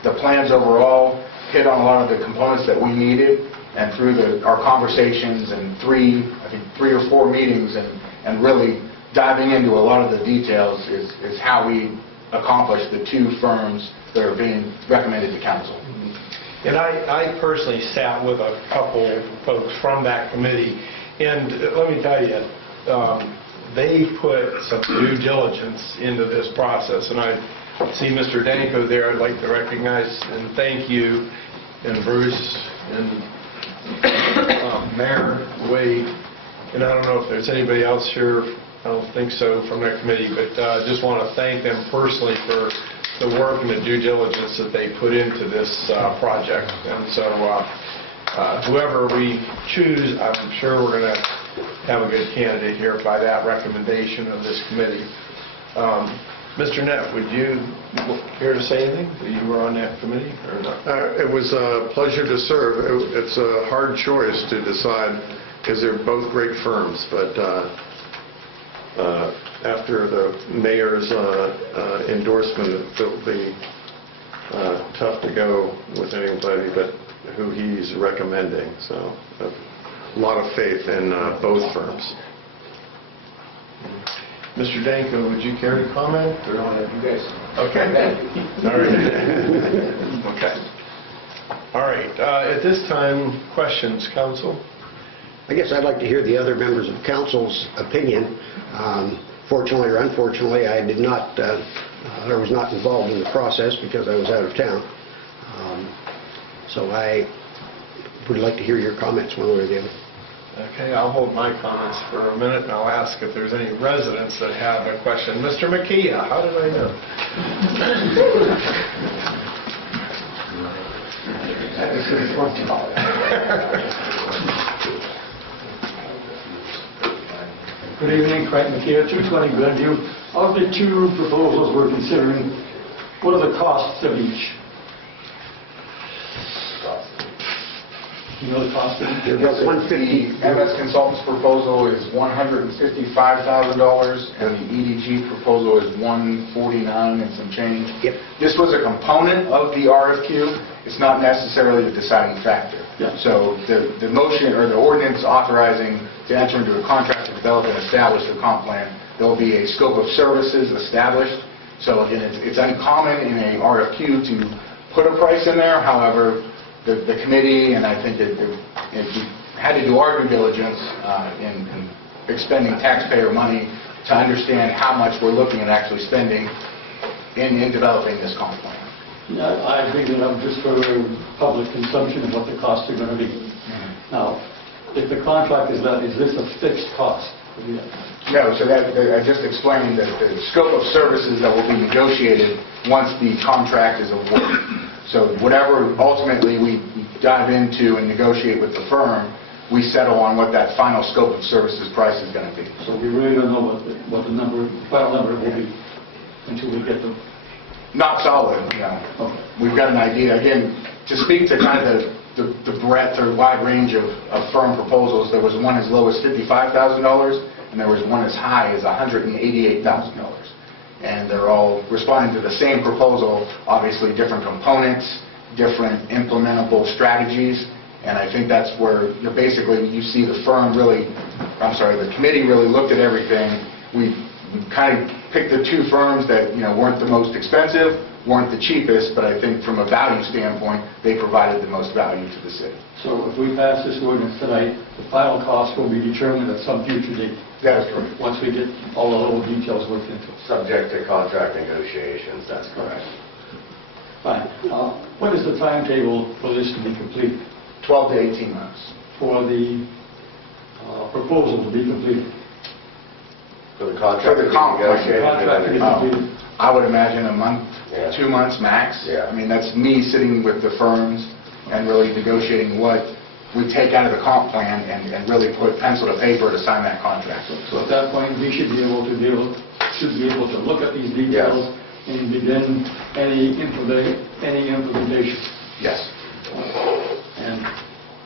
the plans overall hit on a lot of the components that we needed, and through our conversations and 3 or 4 meetings and really diving into a lot of the details is how we accomplished the 2 firms that are being recommended to council. And I personally sat with a couple folks from that committee, and let me tell you, they put some due diligence into this process, and I see Mr. Danko there. I'd like to recognize and thank you, and Bruce, and Mayor Wade, and I don't know if there's anybody else here, I don't think so, from that committee, but I just want to thank them personally for the work and the due diligence that they put into this project. And so whoever we choose, I'm sure we're going to have a good candidate here by that recommendation of this committee. Mr. Neff, would you care to say anything? You were on that committee or not? It was a pleasure to serve. It's a hard choice to decide because they're both great firms, but after the mayor's endorsement, it'll be tough to go with anybody but who he's recommending. So a lot of faith in both firms. Mr. Danko, would you care to comment? Or You guys. Okay. All right. Okay. All right. At this time, questions, council? I guess I'd like to hear the other members of council's opinion. Fortunately or unfortunately, I did not, I was not involved in the process because I was out of town. So I would like to hear your comments one way or the other. Okay, I'll hold my comments for a minute, and I'll ask if there's any residents that have a question. Mr. McKee, how did I know? Good evening, Frank McKee, 220 Glenview. Of the 2 proposals we're considering, what are the costs of each? You know the cost of each? The MS Consultants proposal is $155,000, and the EDG proposal is $149 and some change. Yep. This was a component of the RFQ. It's not necessarily the deciding factor. Yeah. So the motion or the ordinance authorizing to enter into a contract to develop and establish the comp plan, there will be a scope of services established. So again, it's uncommon in a RFQ to put a price in there. However, the committee, and I think that we had to do our due diligence in expending taxpayer money to understand how much we're looking at actually spending in developing this comp plan. Yeah, I think that I'm just for public consumption of what the costs are going to be. Now, if the contract is that, is this a fixed cost? No, so that I just explained that the scope of services that will be negotiated once the contract is awarded. So whatever ultimately we dive into and negotiate with the firm, we settle on what that final scope of services price is going to be. So we really don't know what the final number will be until we get them. Not solid, Okay. We've got an idea. Again, to speak to kind of the breadth or wide range of firm proposals, there was one as low as $55,000, and there was one as high as $188,000. And they're all responding to the same proposal, obviously different components, different implementable strategies, and I think that's where basically you see the committee really looked at everything. We kind of picked the two firms that weren't the most expensive, weren't the cheapest, but I think from a value standpoint, they provided the most value to the city. So if we pass this ordinance tonight, the final cost will be determined at some future date? That is correct. Once we get all the little details worked into it? Subject to contract negotiations, that's correct. Fine. What is the timetable for this to be complete? 12 to 18 months. For the proposal to be completed? For the contract to be Contract to negotiated? be completed. I would imagine a month, Yeah. 2 months max. Yeah. I mean, that's me sitting with the firms and really negotiating what we take out of the comp plan and really put pencil to paper to sign that contract. So at that point, we should be able to look at these details and begin any implementation. Yes. And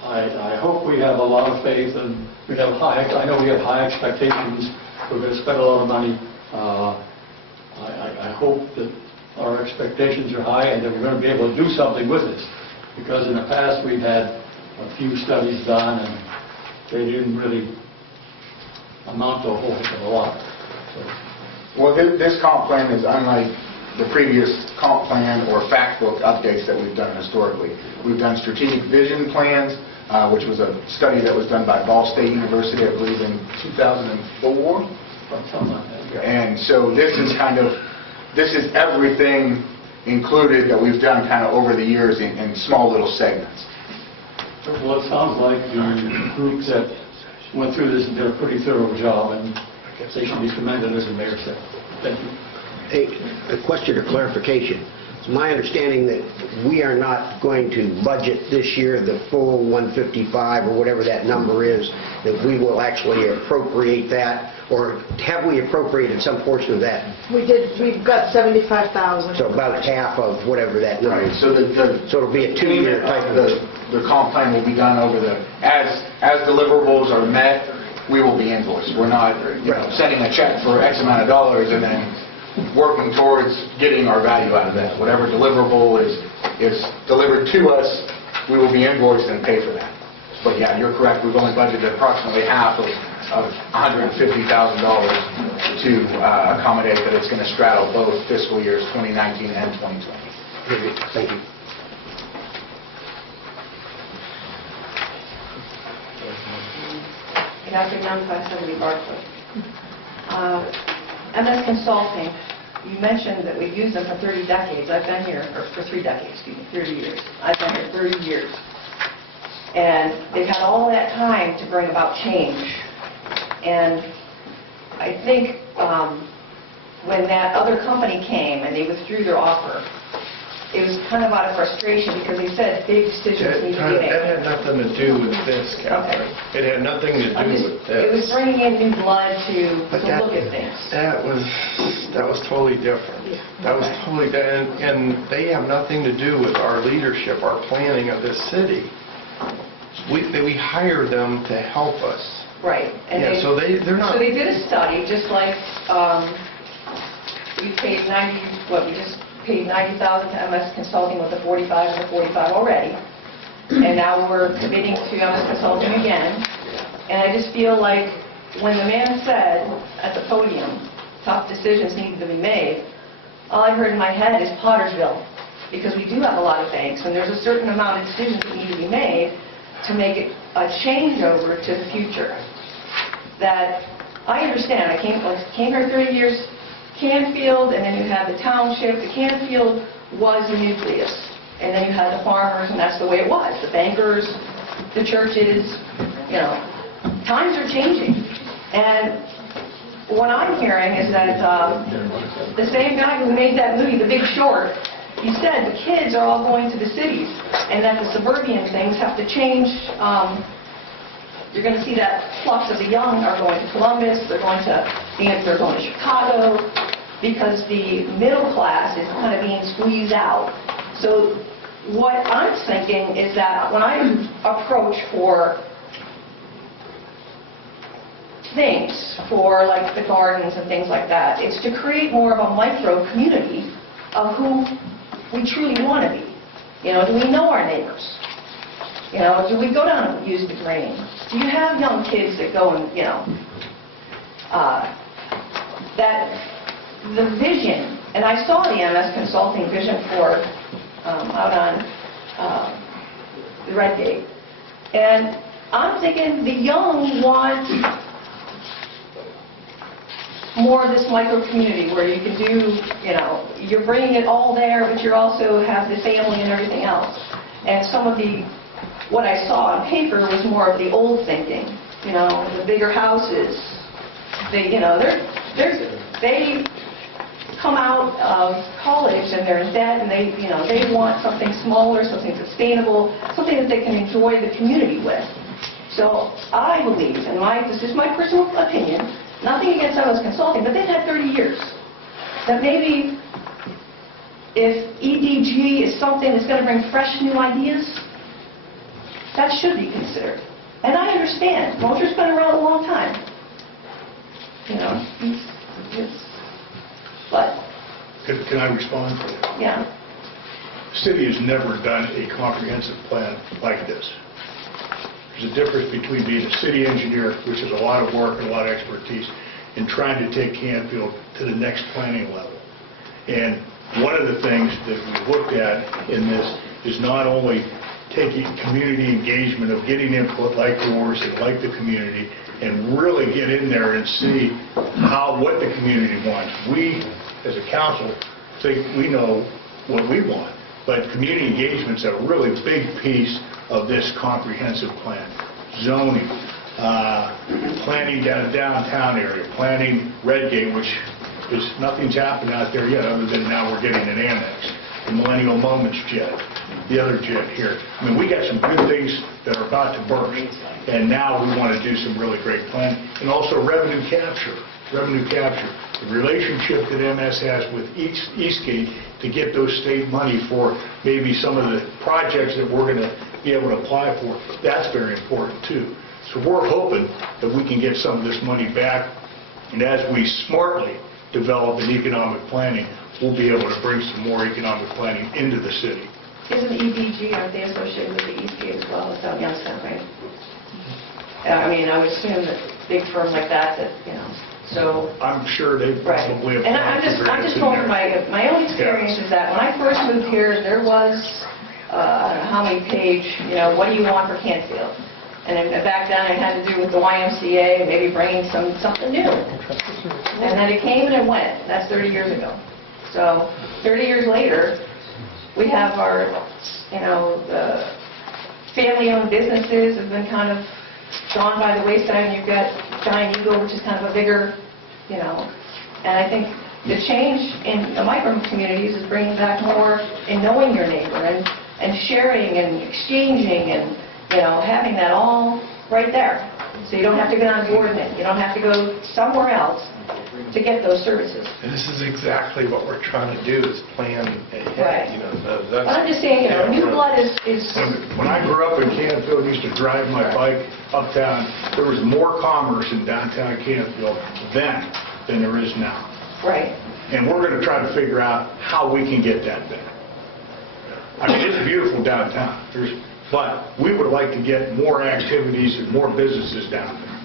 I hope we have a lot of faith, and I know we have high expectations. We're going to spend a lot of money. I hope that our expectations are high and that we're going to be able to do something with this. Because in the past, we've had a few studies done, and they didn't really amount to a whole heck of a lot. Well, this comp plan is unlike the previous comp plan or fact book updates that we've done historically. We've done strategic vision plans, which was a study that was done by Ball State University, I believe, in 2004. Something like that. And so this is everything included that we've done kind of over the years in small little segments. Well, it sounds like the group that went through this did a pretty thorough job, and I guess they should be commended, as the mayor said. Thank you. A question or clarification. It's my understanding that we are not going to budget this year the full 155 or whatever that number is, that we will actually appropriate that, or have we appropriated some portion of that? We've got 75,000. So about half of whatever that number Right. is. So So it'll be a 2-year type of... the comp plan will be done over as deliverables are met, we will be invoiced. We're not sending a check for X amount of dollars and then working towards getting our value out of that. Whatever deliverable is delivered to us, we will be invoiced and pay for that. But yeah, you're correct. We've only budgeted approximately half of $150,000 to accommodate that it's going to straddle both fiscal years 2019 and 2020. Thank you. Good afternoon, 570 Barclay. MS Consulting, you mentioned that we've used them for 30 decades. I've been here, or for 3 decades, 30 years. I've been here 30 years. And they've had all that time to bring about change. And I think when that other company came and they withdrew their offer, it was kind of out of frustration because they said big decisions need to be made. That had nothing to do with this, Catherine. It had nothing to do with this. It was bringing in new blood to look at things. That was totally different. That was totally different, and they have nothing to do with our leadership, our planning of this city. We hired them to help us. Right. And Yeah, so they're not... So they did a study, just like we paid we just paid $90,000 to MS Consulting with the 45 and the 45 already. And now we're committing to MS Consulting again. And I just feel like when the man said at the podium, tough decisions needed to be made, all I heard in my head is Pottersville. Because we do have a lot of banks, and there's a certain amount of decisions that need to be made to make it a changeover to the future. That I understand. I came here 30 years, Canfield, and then you had the township. The Canfield was the nucleus. And then you had the farmers, and that's the way it was. The bankers, the churches, times are changing. And what I'm hearing is that the same guy who made that movie, The Big Short, he said the kids are all going to the cities and that the suburban things have to change. You're going to see that flux of the young are going to Columbus, they're going to Chicago, because the middle class is kind of being squeezed out. So what I'm thinking is that when I approach for things for like the gardens and things like that. It's to create more of a micro community of who we truly want to be. You know, do we know our neighbors? You know, do we go down and use the grain? Do you have young kids that go and, you know, that the vision, and I saw the MS Consulting vision for out on the Red Gate, and I'm thinking the young want more of this micro community where you can do, you know, you're bringing it all there, but you also have the family and everything else. And some of the, what I saw on paper was more of the old thinking, you know, the bigger houses. They, you know, they come out of college and they're in debt and they, you know, they want something smaller, something sustainable, something that they can enjoy the community with. So I believe, and this is my personal opinion, nothing against MS Consulting, but they've had 30 years. That maybe if EDG is something that's going to bring fresh new ideas, that should be considered. And I understand, Moultrie's been around a long time. You know, but... Can I respond? Yeah. The city has never done a comprehensive plan like this. There's a difference between being a city engineer, which is a lot of work and a lot of expertise, and trying to take Canfield to the next planning level. And one of the things that we looked at in this is not only taking community engagement of getting input like yours and like the community, and really get in there and see what the community wants. We, as a council, think we know what we want, but community engagement's a really big piece of this comprehensive plan. Zoning, planning down the downtown area, planning Redgate, which is nothing's happened out there yet other than now we're getting an annex. The Millennial Moments jet, the other jet here. I mean, we got some good things that are about to burst, and now we want to do some really great planning. And also revenue capture. Revenue capture. The relationship that MS has with Eastgate to get those state money for maybe some of the projects that we're going to be able to apply for, that's very important too. So we're hoping that we can get some of this money back, and as we smartly develop an economic planning, we'll be able to bring some more economic planning into the city. Isn't EDG, aren't they associated with the Eastgate as well? It's out Youngstown, right? I mean, I would assume that big firm like that, you know, so... I'm sure they probably have... And I'm just going from my own experience is that when I first moved here, there was, I don't know how many page, you know, what do you want for Canfield? And then back then it had to do with the YMCA and maybe bringing something new. And then it came and it went. That's 30 years ago. So 30 years later, we have our, you know, the family-owned businesses have been kind of gone by the wayside, and you've got Giant Eagle, which is kind of a bigger, you know, and I think the change in the micro communities is bringing back more in knowing your neighbor and sharing and exchanging and, you know, having that all right there. So you don't have to get on board with it. You don't have to go somewhere else to get those services. And this is exactly what we're trying to do, is plan ahead. Right. You know, But I'm just saying, you know, new blood is... When I grew up in Canfield, I used to drive my bike uptown. There was more commerce in downtown Canfield then than there is now. Right. And we're going to try to figure out how we can get that better. I mean, it's beautiful downtown, but we would like to get more activities and more businesses down there.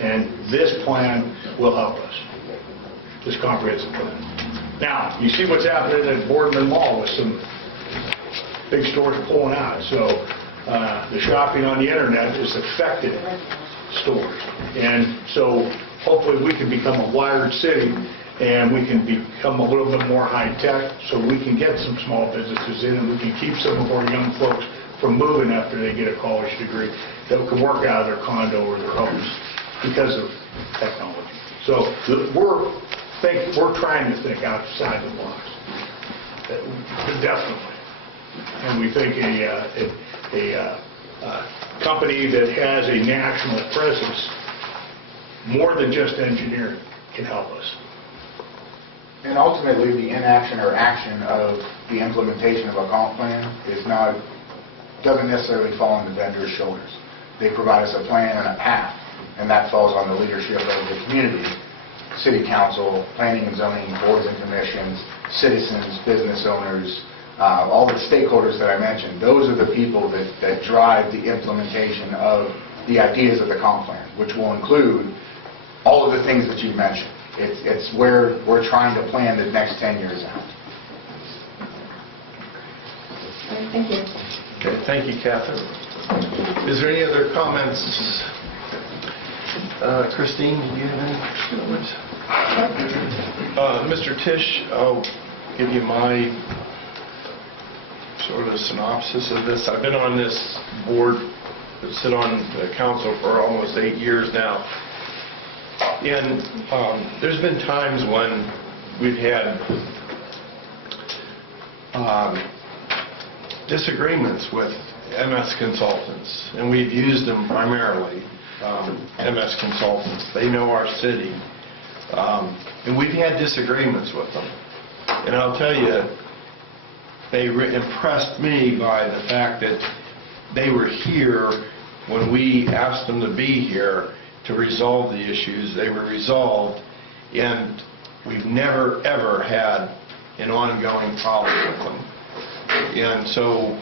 And this plan will help us, this comprehensive plan. Now, you see what's happening at Boardman Mall with some big stores pulling out. So the shopping on the internet has affected stores. And so hopefully we can become a wired city and we can become a little bit more high-tech so we can get some small businesses in and we can keep some of our young folks from moving after they get a college degree that can work out of their condo or their homes because of technology. So we're trying to think outside the box, definitely. And we think a company that has a national presence, more than just engineering, can help us. And ultimately, the inaction or action of the implementation of a comp plan doesn't necessarily fall on the vendor's shoulders. They provide us a plan and a path and that falls on the leadership of the community, city council, planning and zoning, boards and commissions, citizens, business owners, all the stakeholders that I mentioned. Those are the people that drive the implementation of the ideas of the comp plan, which will include all of the things that you mentioned. It's where we're trying to plan the next 10 years out. Thank you. Okay, thank you, Catherine. Is there any other comments? Christine, do you have any comments? Mr. Tisch, I'll give you my sort of synopsis of this. I've been on this board, sit on the council for almost 8 years now. And there's been times when we've had disagreements with MS consultants, and we've used them primarily, MS consultants. They know our city. And we've had disagreements with them. And I'll tell you, they impressed me by the fact that they were here when we asked them to be here to resolve the issues. They were resolved, and we've never, ever had an ongoing problem with them. And so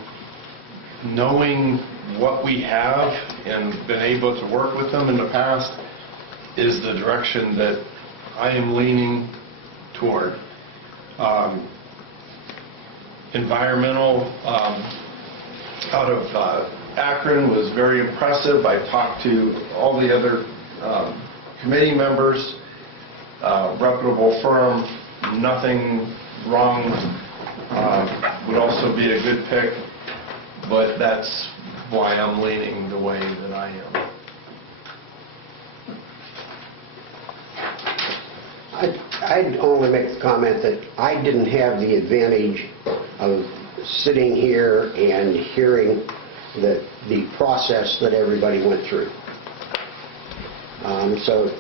knowing what we have and been able to work with them in the past is the direction that I am leaning toward. Environmental out of Akron was very impressive. I talked to all the other committee members, reputable firm, nothing wrong, would also be a good pick, but that's why I'm leaning the way that I am. I'd only make the comment that I didn't have the advantage of sitting here and hearing the process that everybody went through. So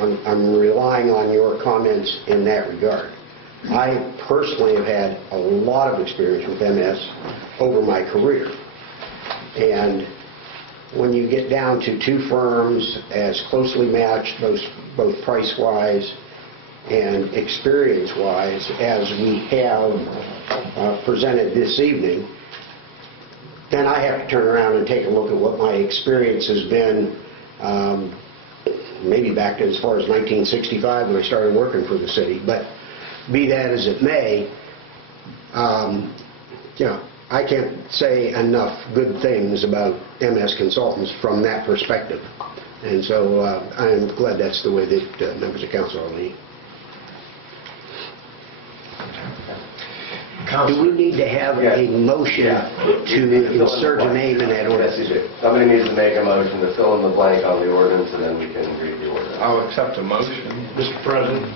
I'm relying on your comments in that regard. I personally have had a lot of experience with MS over my career. And when you get down to two firms as closely matched, both price-wise and experience-wise as we have presented this evening, then I have to turn around and take a look at what my experience has been, maybe back to as far as 1965 when I started working for the city. But be that as it may, I can't say enough good things about MS Consultants from that perspective. And so I'm glad that's the way that members of council are leaning. Do we need to have a motion to insert a name in that ordinance? Yes, you do. Somebody needs to make a motion to fill in the blank on the ordinance, and then we can read the ordinance. I'll accept a motion. Mr. President,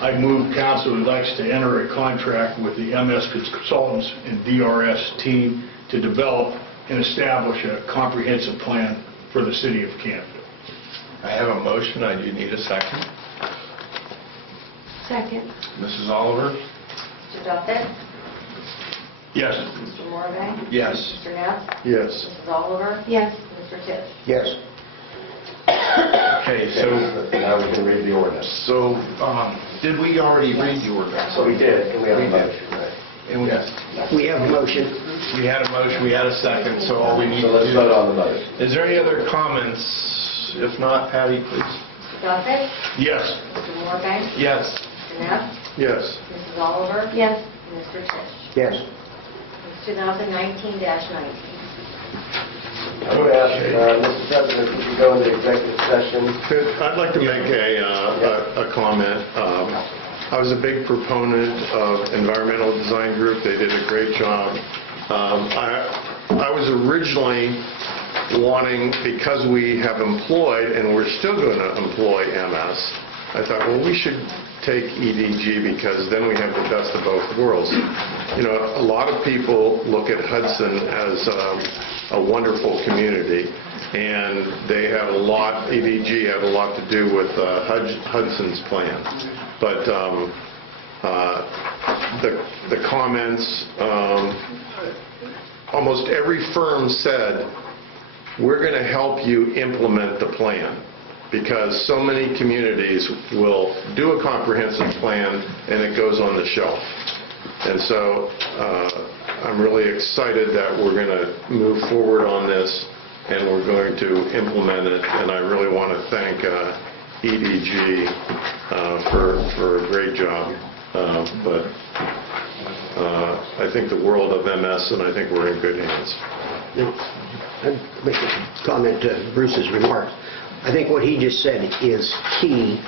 I move council elects to enter a contract with the MS Consultants and DRS team to develop and establish a comprehensive plan for the city of Canfield. I have a motion. I do need a second. Second. Mrs. Oliver? Mr. Duffett? Yes. Mr. Morvay? Yes. Mr. Neff? Yes. Mrs. Oliver? Yes. Mr. Tisch? Yes. Okay, so Now we can read the ordinance. did we already read the ordinance? So we did. Can we have a motion? Right. And We have a motion. we had a motion, we had a second, so all we need So to let's do... vote on the motion. Is there any other comments? If not, Patty, please. Mr. Duffett? Yes. Mr. Morvay? Yes. Mr. Neff? Yes. Mrs. Oliver? Yes. And Mr. Tisch? Yes. It's 2019-19. I would ask, Mr. President, if we could go into executive session. I'd like to make a comment. I was a big proponent of Environmental Design Group. They did a great job. I was originally wanting, because we have employed, and we're still going to employ MS, I thought, well, we should take EDG because then we have the best of both worlds. You know, a lot of people look at Hudson as a wonderful community, and they have a lot, EDG had a lot to do with Hudson's plan. But the comments, almost every firm said, we're going to help you implement the plan. because so many communities will do a comprehensive plan and it goes on the shelf. And so I'm really excited that we're going to move forward on this and we're going to implement it. And I really want to thank EDG for a great job. But I think the world of MS, and I think we're in good hands. I'd make a comment to Bruce's remarks. I think what he just said is key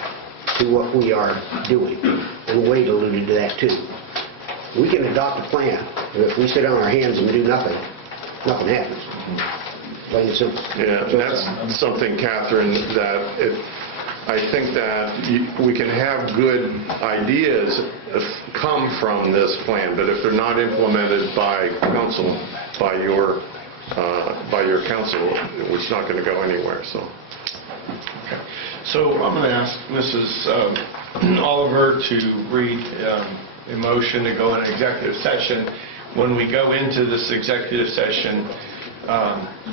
to what we are doing, and Wade alluded to that too. We can adopt a plan, and if we sit on our hands and do nothing, nothing happens. Plain and simple. Yeah, and that's something, Catherine, that I think that we can have good ideas come from this plan, but if they're not implemented by council, by your council, it's not going to go anywhere. So I'm going to ask Mrs. Oliver to read a motion to go in executive session. When we go into this executive session,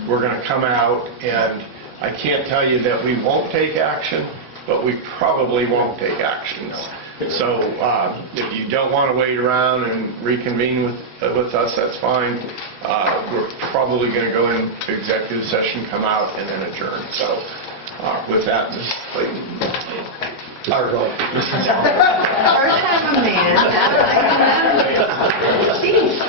we're going to come out, and I can't tell you that we won't take action, but we probably won't take action. So if you don't want to wait around and reconvene with us, that's fine. We're probably going to go into executive session, come out, and then adjourn. So with that, Ms. Clayton. First time a man. Jeez.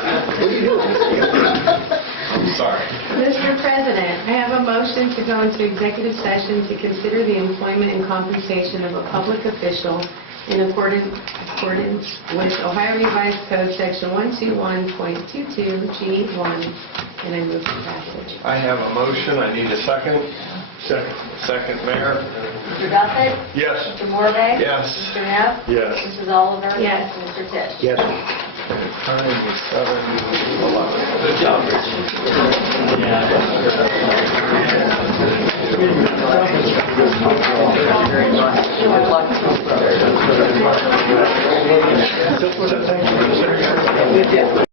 I'm sorry. Mr. President, I have a motion to go into executive session to consider the employment and compensation of a public official in accordance with Ohio Revised Code Section 121.22G1, and I move for passage. I have a motion. I need a second. Second, Mayor. Mr. Duffett? Yes. Mr. Morvay? Yes. Mr. Neff? yes. Mrs. Oliver? Yes. Mr. Tisch? Yes. Time is 7:11. Good job, Rich. Good luck.